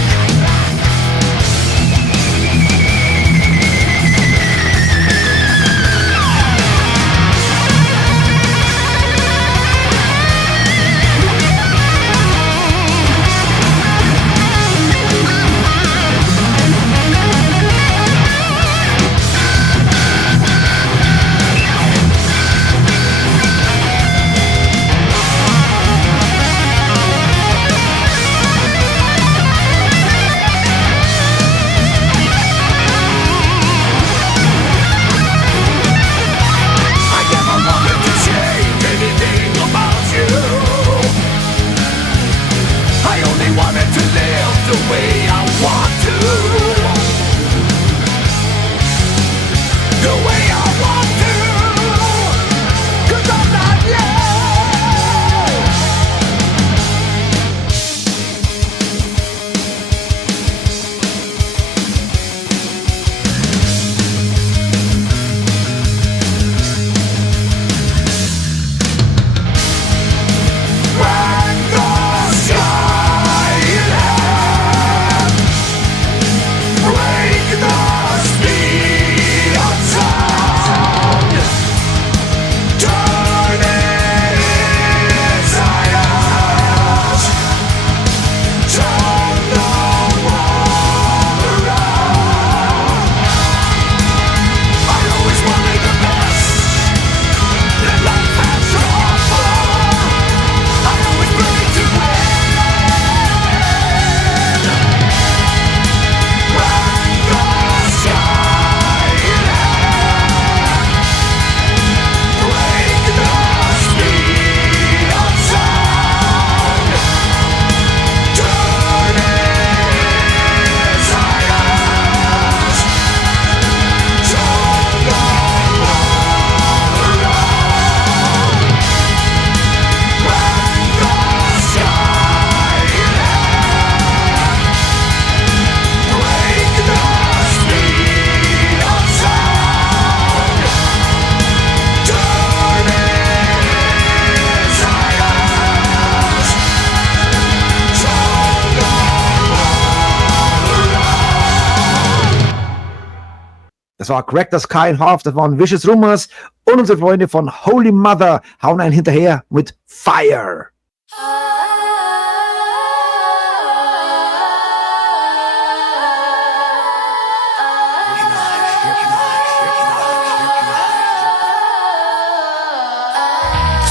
Das war Crack Sky in Half, das waren Vicious Rumors und unsere Freunde von Holy Mother hauen einen hinterher mit Fire.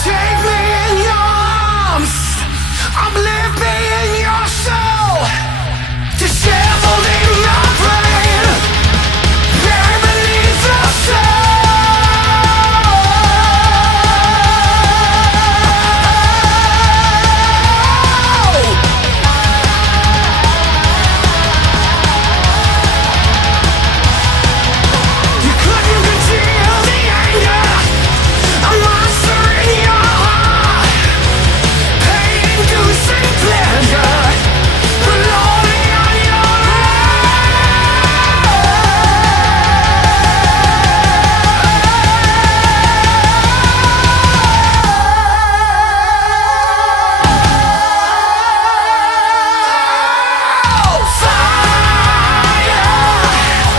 Take me in your arms, uplift me in your soul, disheveled in your brain, buried beneath the You couldn't conceal the anger, a monster in your heart, pain-inducing pleasure, rolling on your Fire,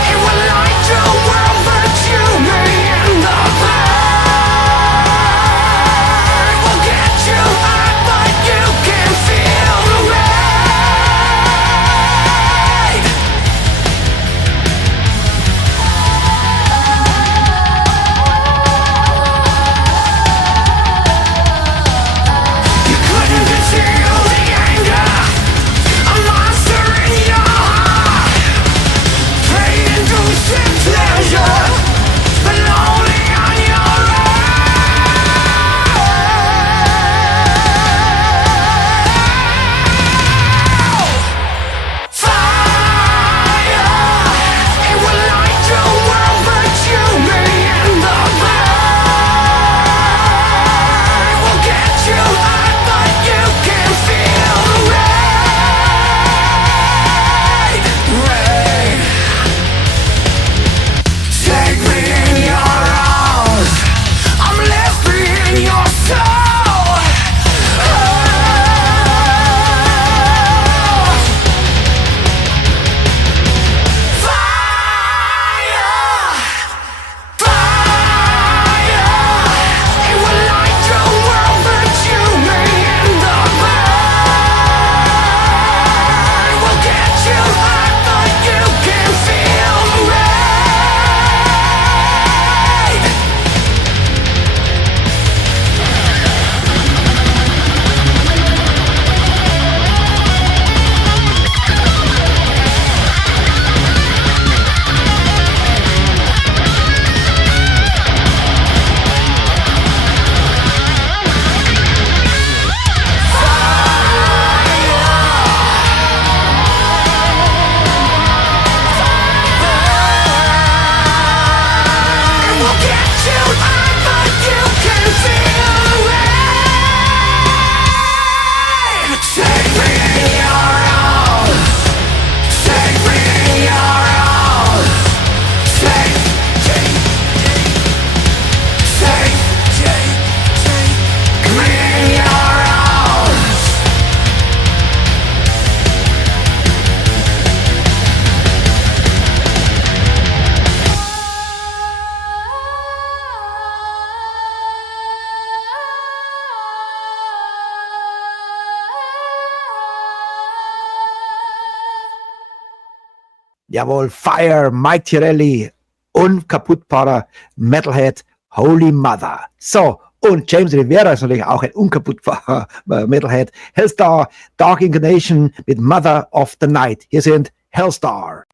it will light your world, but you may end up burn. It will get you hot, but you can feel the rain. You couldn't conceal the anger, a monster in your heart, pain-inducing pleasure, but only on your own. Fire, it will light your world, but you may end up burn. It will get you hot, but you can feel the rain. Rain. Take me in your arms, I'm left in your soul. Fire, it will light your world, but you may end up burn. It will get you hot, but you can feel the rain. It will get you hot, but you can feel the rain. Take me in your arms, take me in your arms, take me in your arms. Jawohl, Fire, Mike Tirelli, unkaputtbarer Metalhead, Holy Mother. So, und James Rivera ist natürlich auch ein unkaputtbarer Metalhead. Hellstar, Dark Incarnation mit Mother of the Night. Hier sind Hellstar.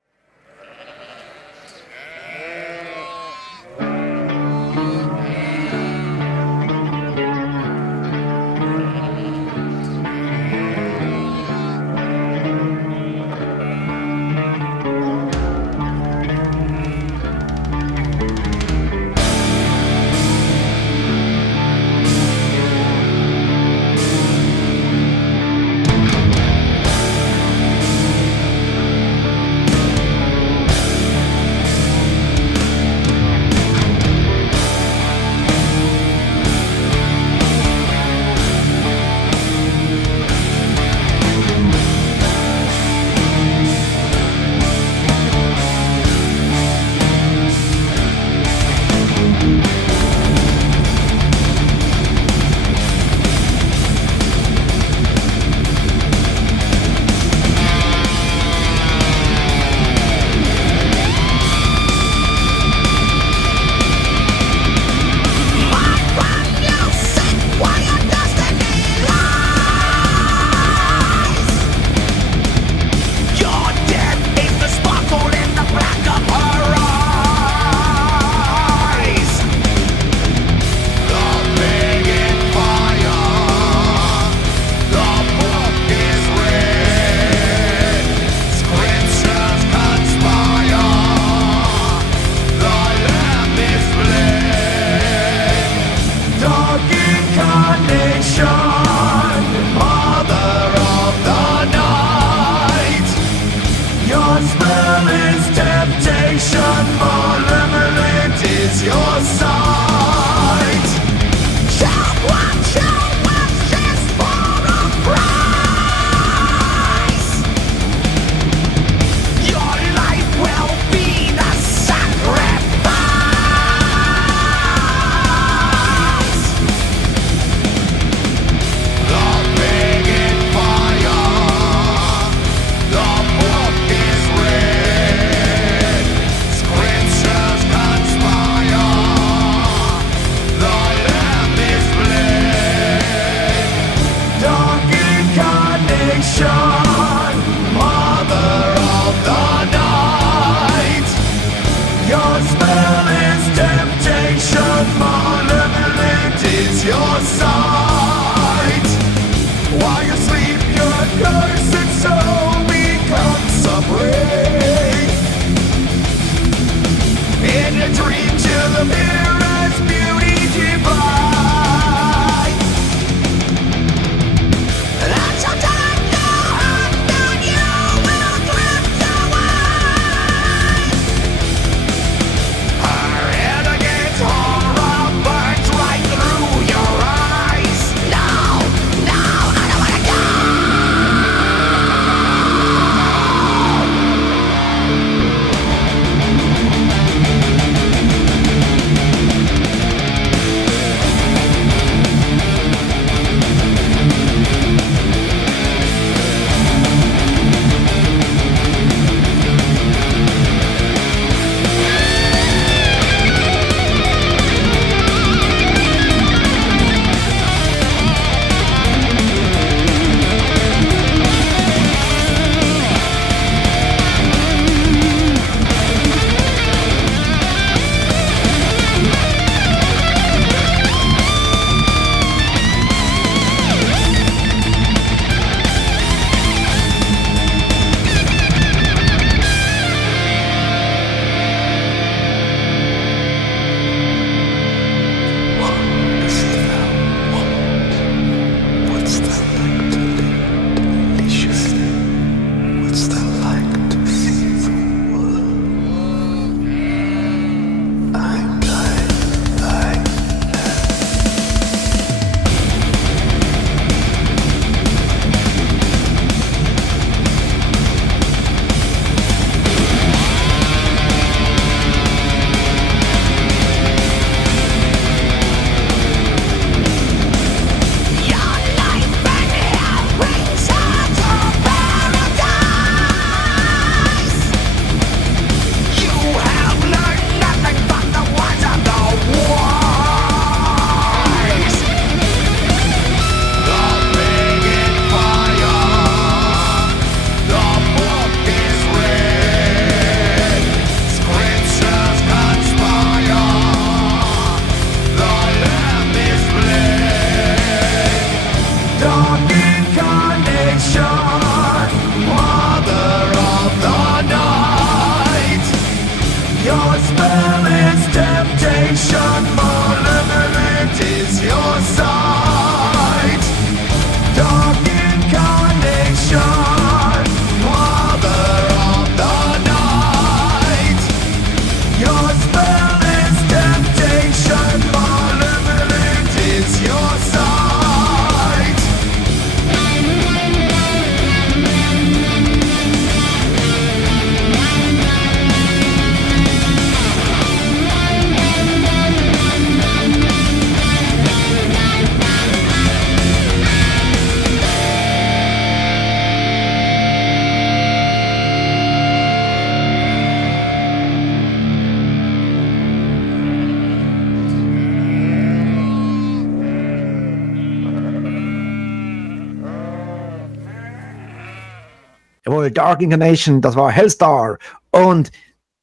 Metal, Dark Incarnation, das war Hellstar. Und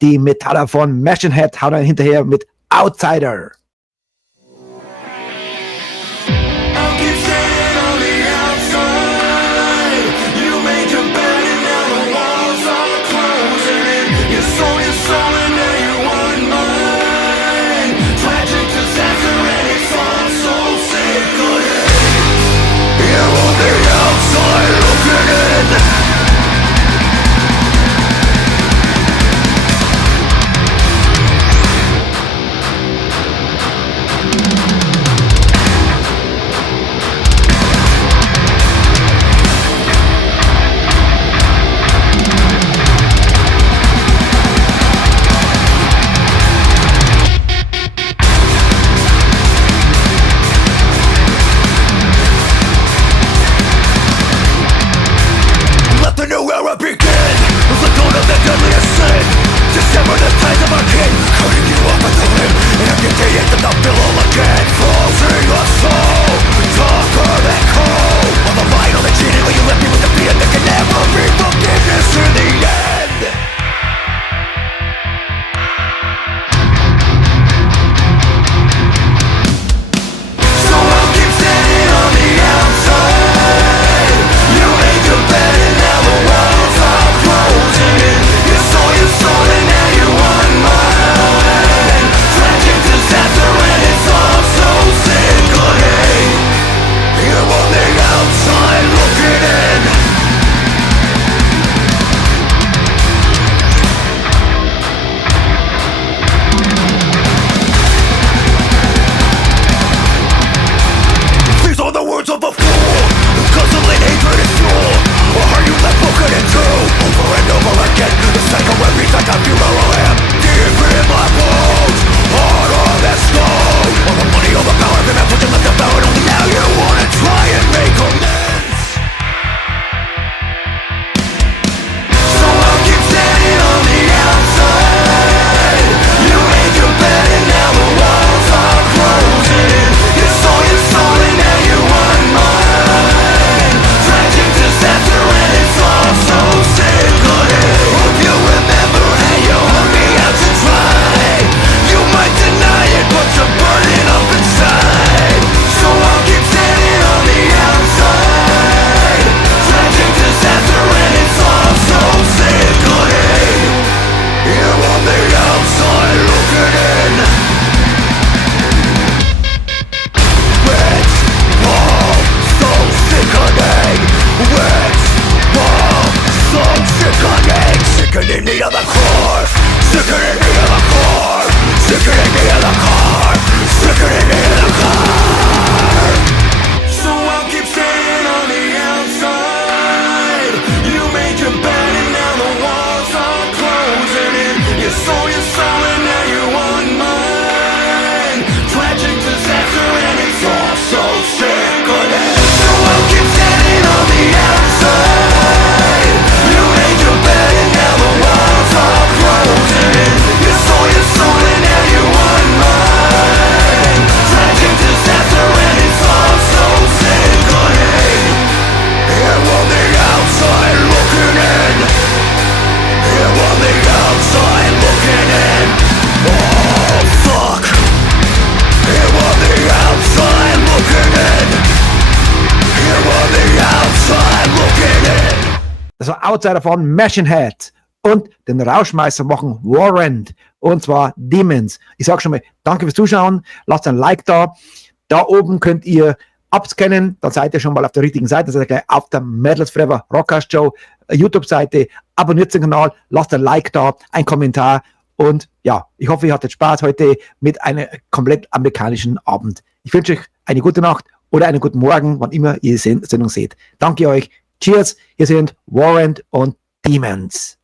die Metaller von Machine Head hauen dann hinterher mit Outsider. I'll keep standing on the outside. You made your bed and now the walls are closing in. You sold your soul and now you want mine. Tragic disaster and it's all so sick. You're on the outside looking in. Let the new era begin with the dawn of the deadliest sin. Dissever the ties of our kin, cutting you off at the limb, and amputating from the pillow again. Frozen your soul, darker than coal. On the line, on the cheating, will you left me with the fear that can never be forgiveness in the end. So I'll keep standing on the outside. You made your bed and now the walls are closing in. You sold your soul and now you want mine. Tragic disaster and it's all so sickening. You're on the outside looking in. These are the words of a fool. Guzzling hatred is fuel. Or are you left broken in two? Over and over again, the cycle every time I feel where I am. Deep in my bones, harder than stone. All the money, all the power, and I'm pushing left about it. Only now you wanna try and make amends. So I'll keep standing on the outside. You made your bed and now the walls are closing in. You sold your soul and now you want mine. Tragic disaster and it's all so sickening. Hope you remember how you hung me out to dry. You might deny it, but you're burning up inside. So I'll keep standing on the outside. Tragic disaster and it's all so sickening. You're on the outside looking in. Rich, wall, so sickening. Rich, wall, so sickening. Sickening me to the core. Sickening me to the core. Sickening me to the core. Sickening me to the core. So I'll keep standing on the outside. You made your bed and now the walls are closing in. You sold your soul and now you want mine. Tragic disaster and it's all so sickening. So I'll keep standing on the outside. You made your bed and now the walls are closing in. You sold your soul and now you want mine. Tragic disaster and it's all so sickening. Here on the outside looking in. Here on the outside looking in. Oh fuck. Here on the outside looking in. Here on the outside looking in. Das war Outsider von Machine Head. Und den Rauschmeister machen Warrant. Und zwar Demons. Ich sag schon mal, danke fürs Zuschauen. Lasst ein Like da. Da oben könnt ihr abscannen. Dann seid ihr schon mal auf der richtigen Seite. Dann seid ihr gleich auf der Metalheads Forever Rockcast Show YouTube-Seite. Abonniert den Kanal. Lasst ein Like da. Ein Kommentar. Und ja, ich hoffe, ihr hattet Spaß heute mit einem komplett amerikanischen Abend. Ich wünsche euch eine gute Nacht oder einen guten Morgen, wann immer ihr die Sendung seht. Danke euch. Cheers. Hier sind Warrant und Demons.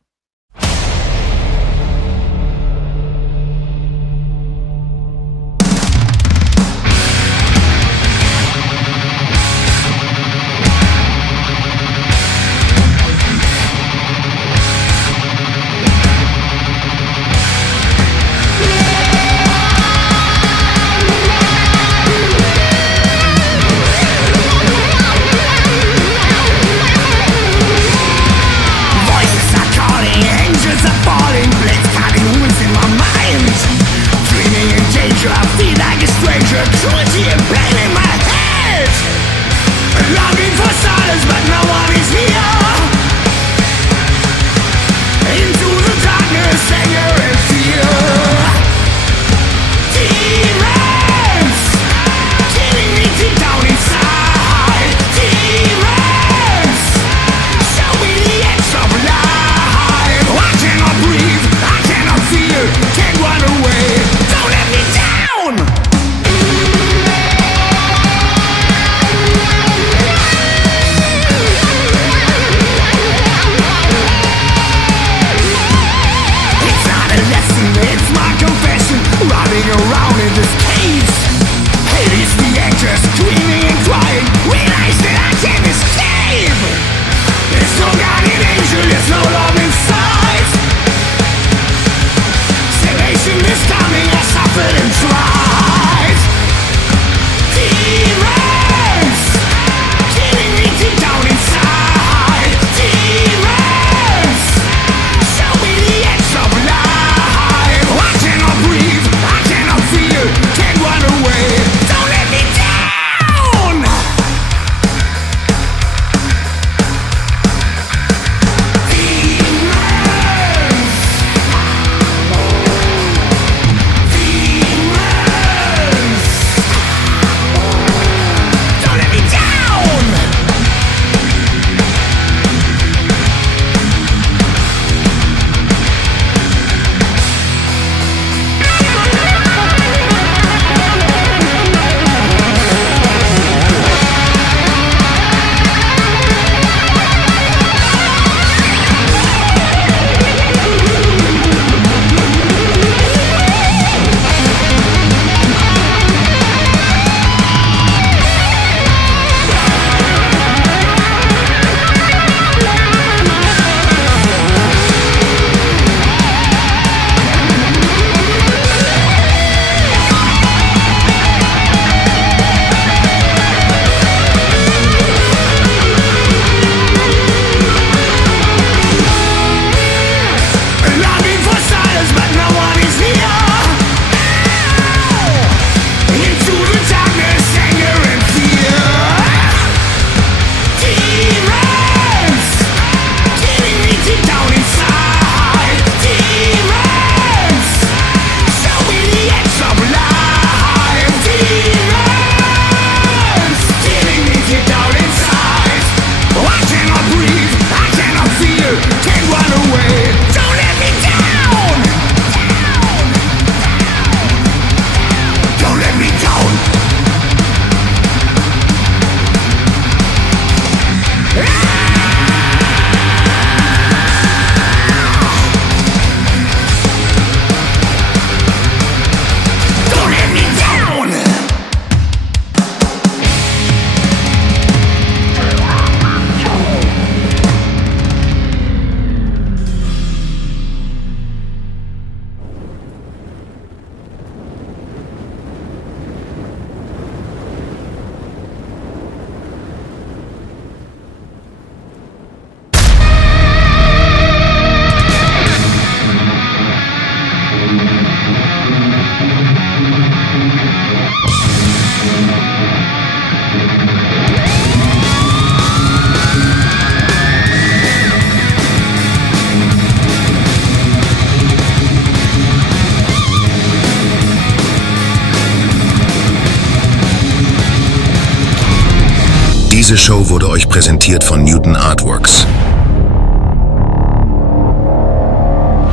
Diese Show wurde euch präsentiert von Newton Artworks.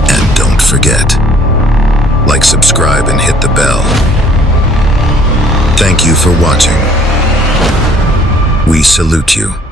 And don't forget, like, subscribe, and hit the bell. Thank you for watching. We salute you.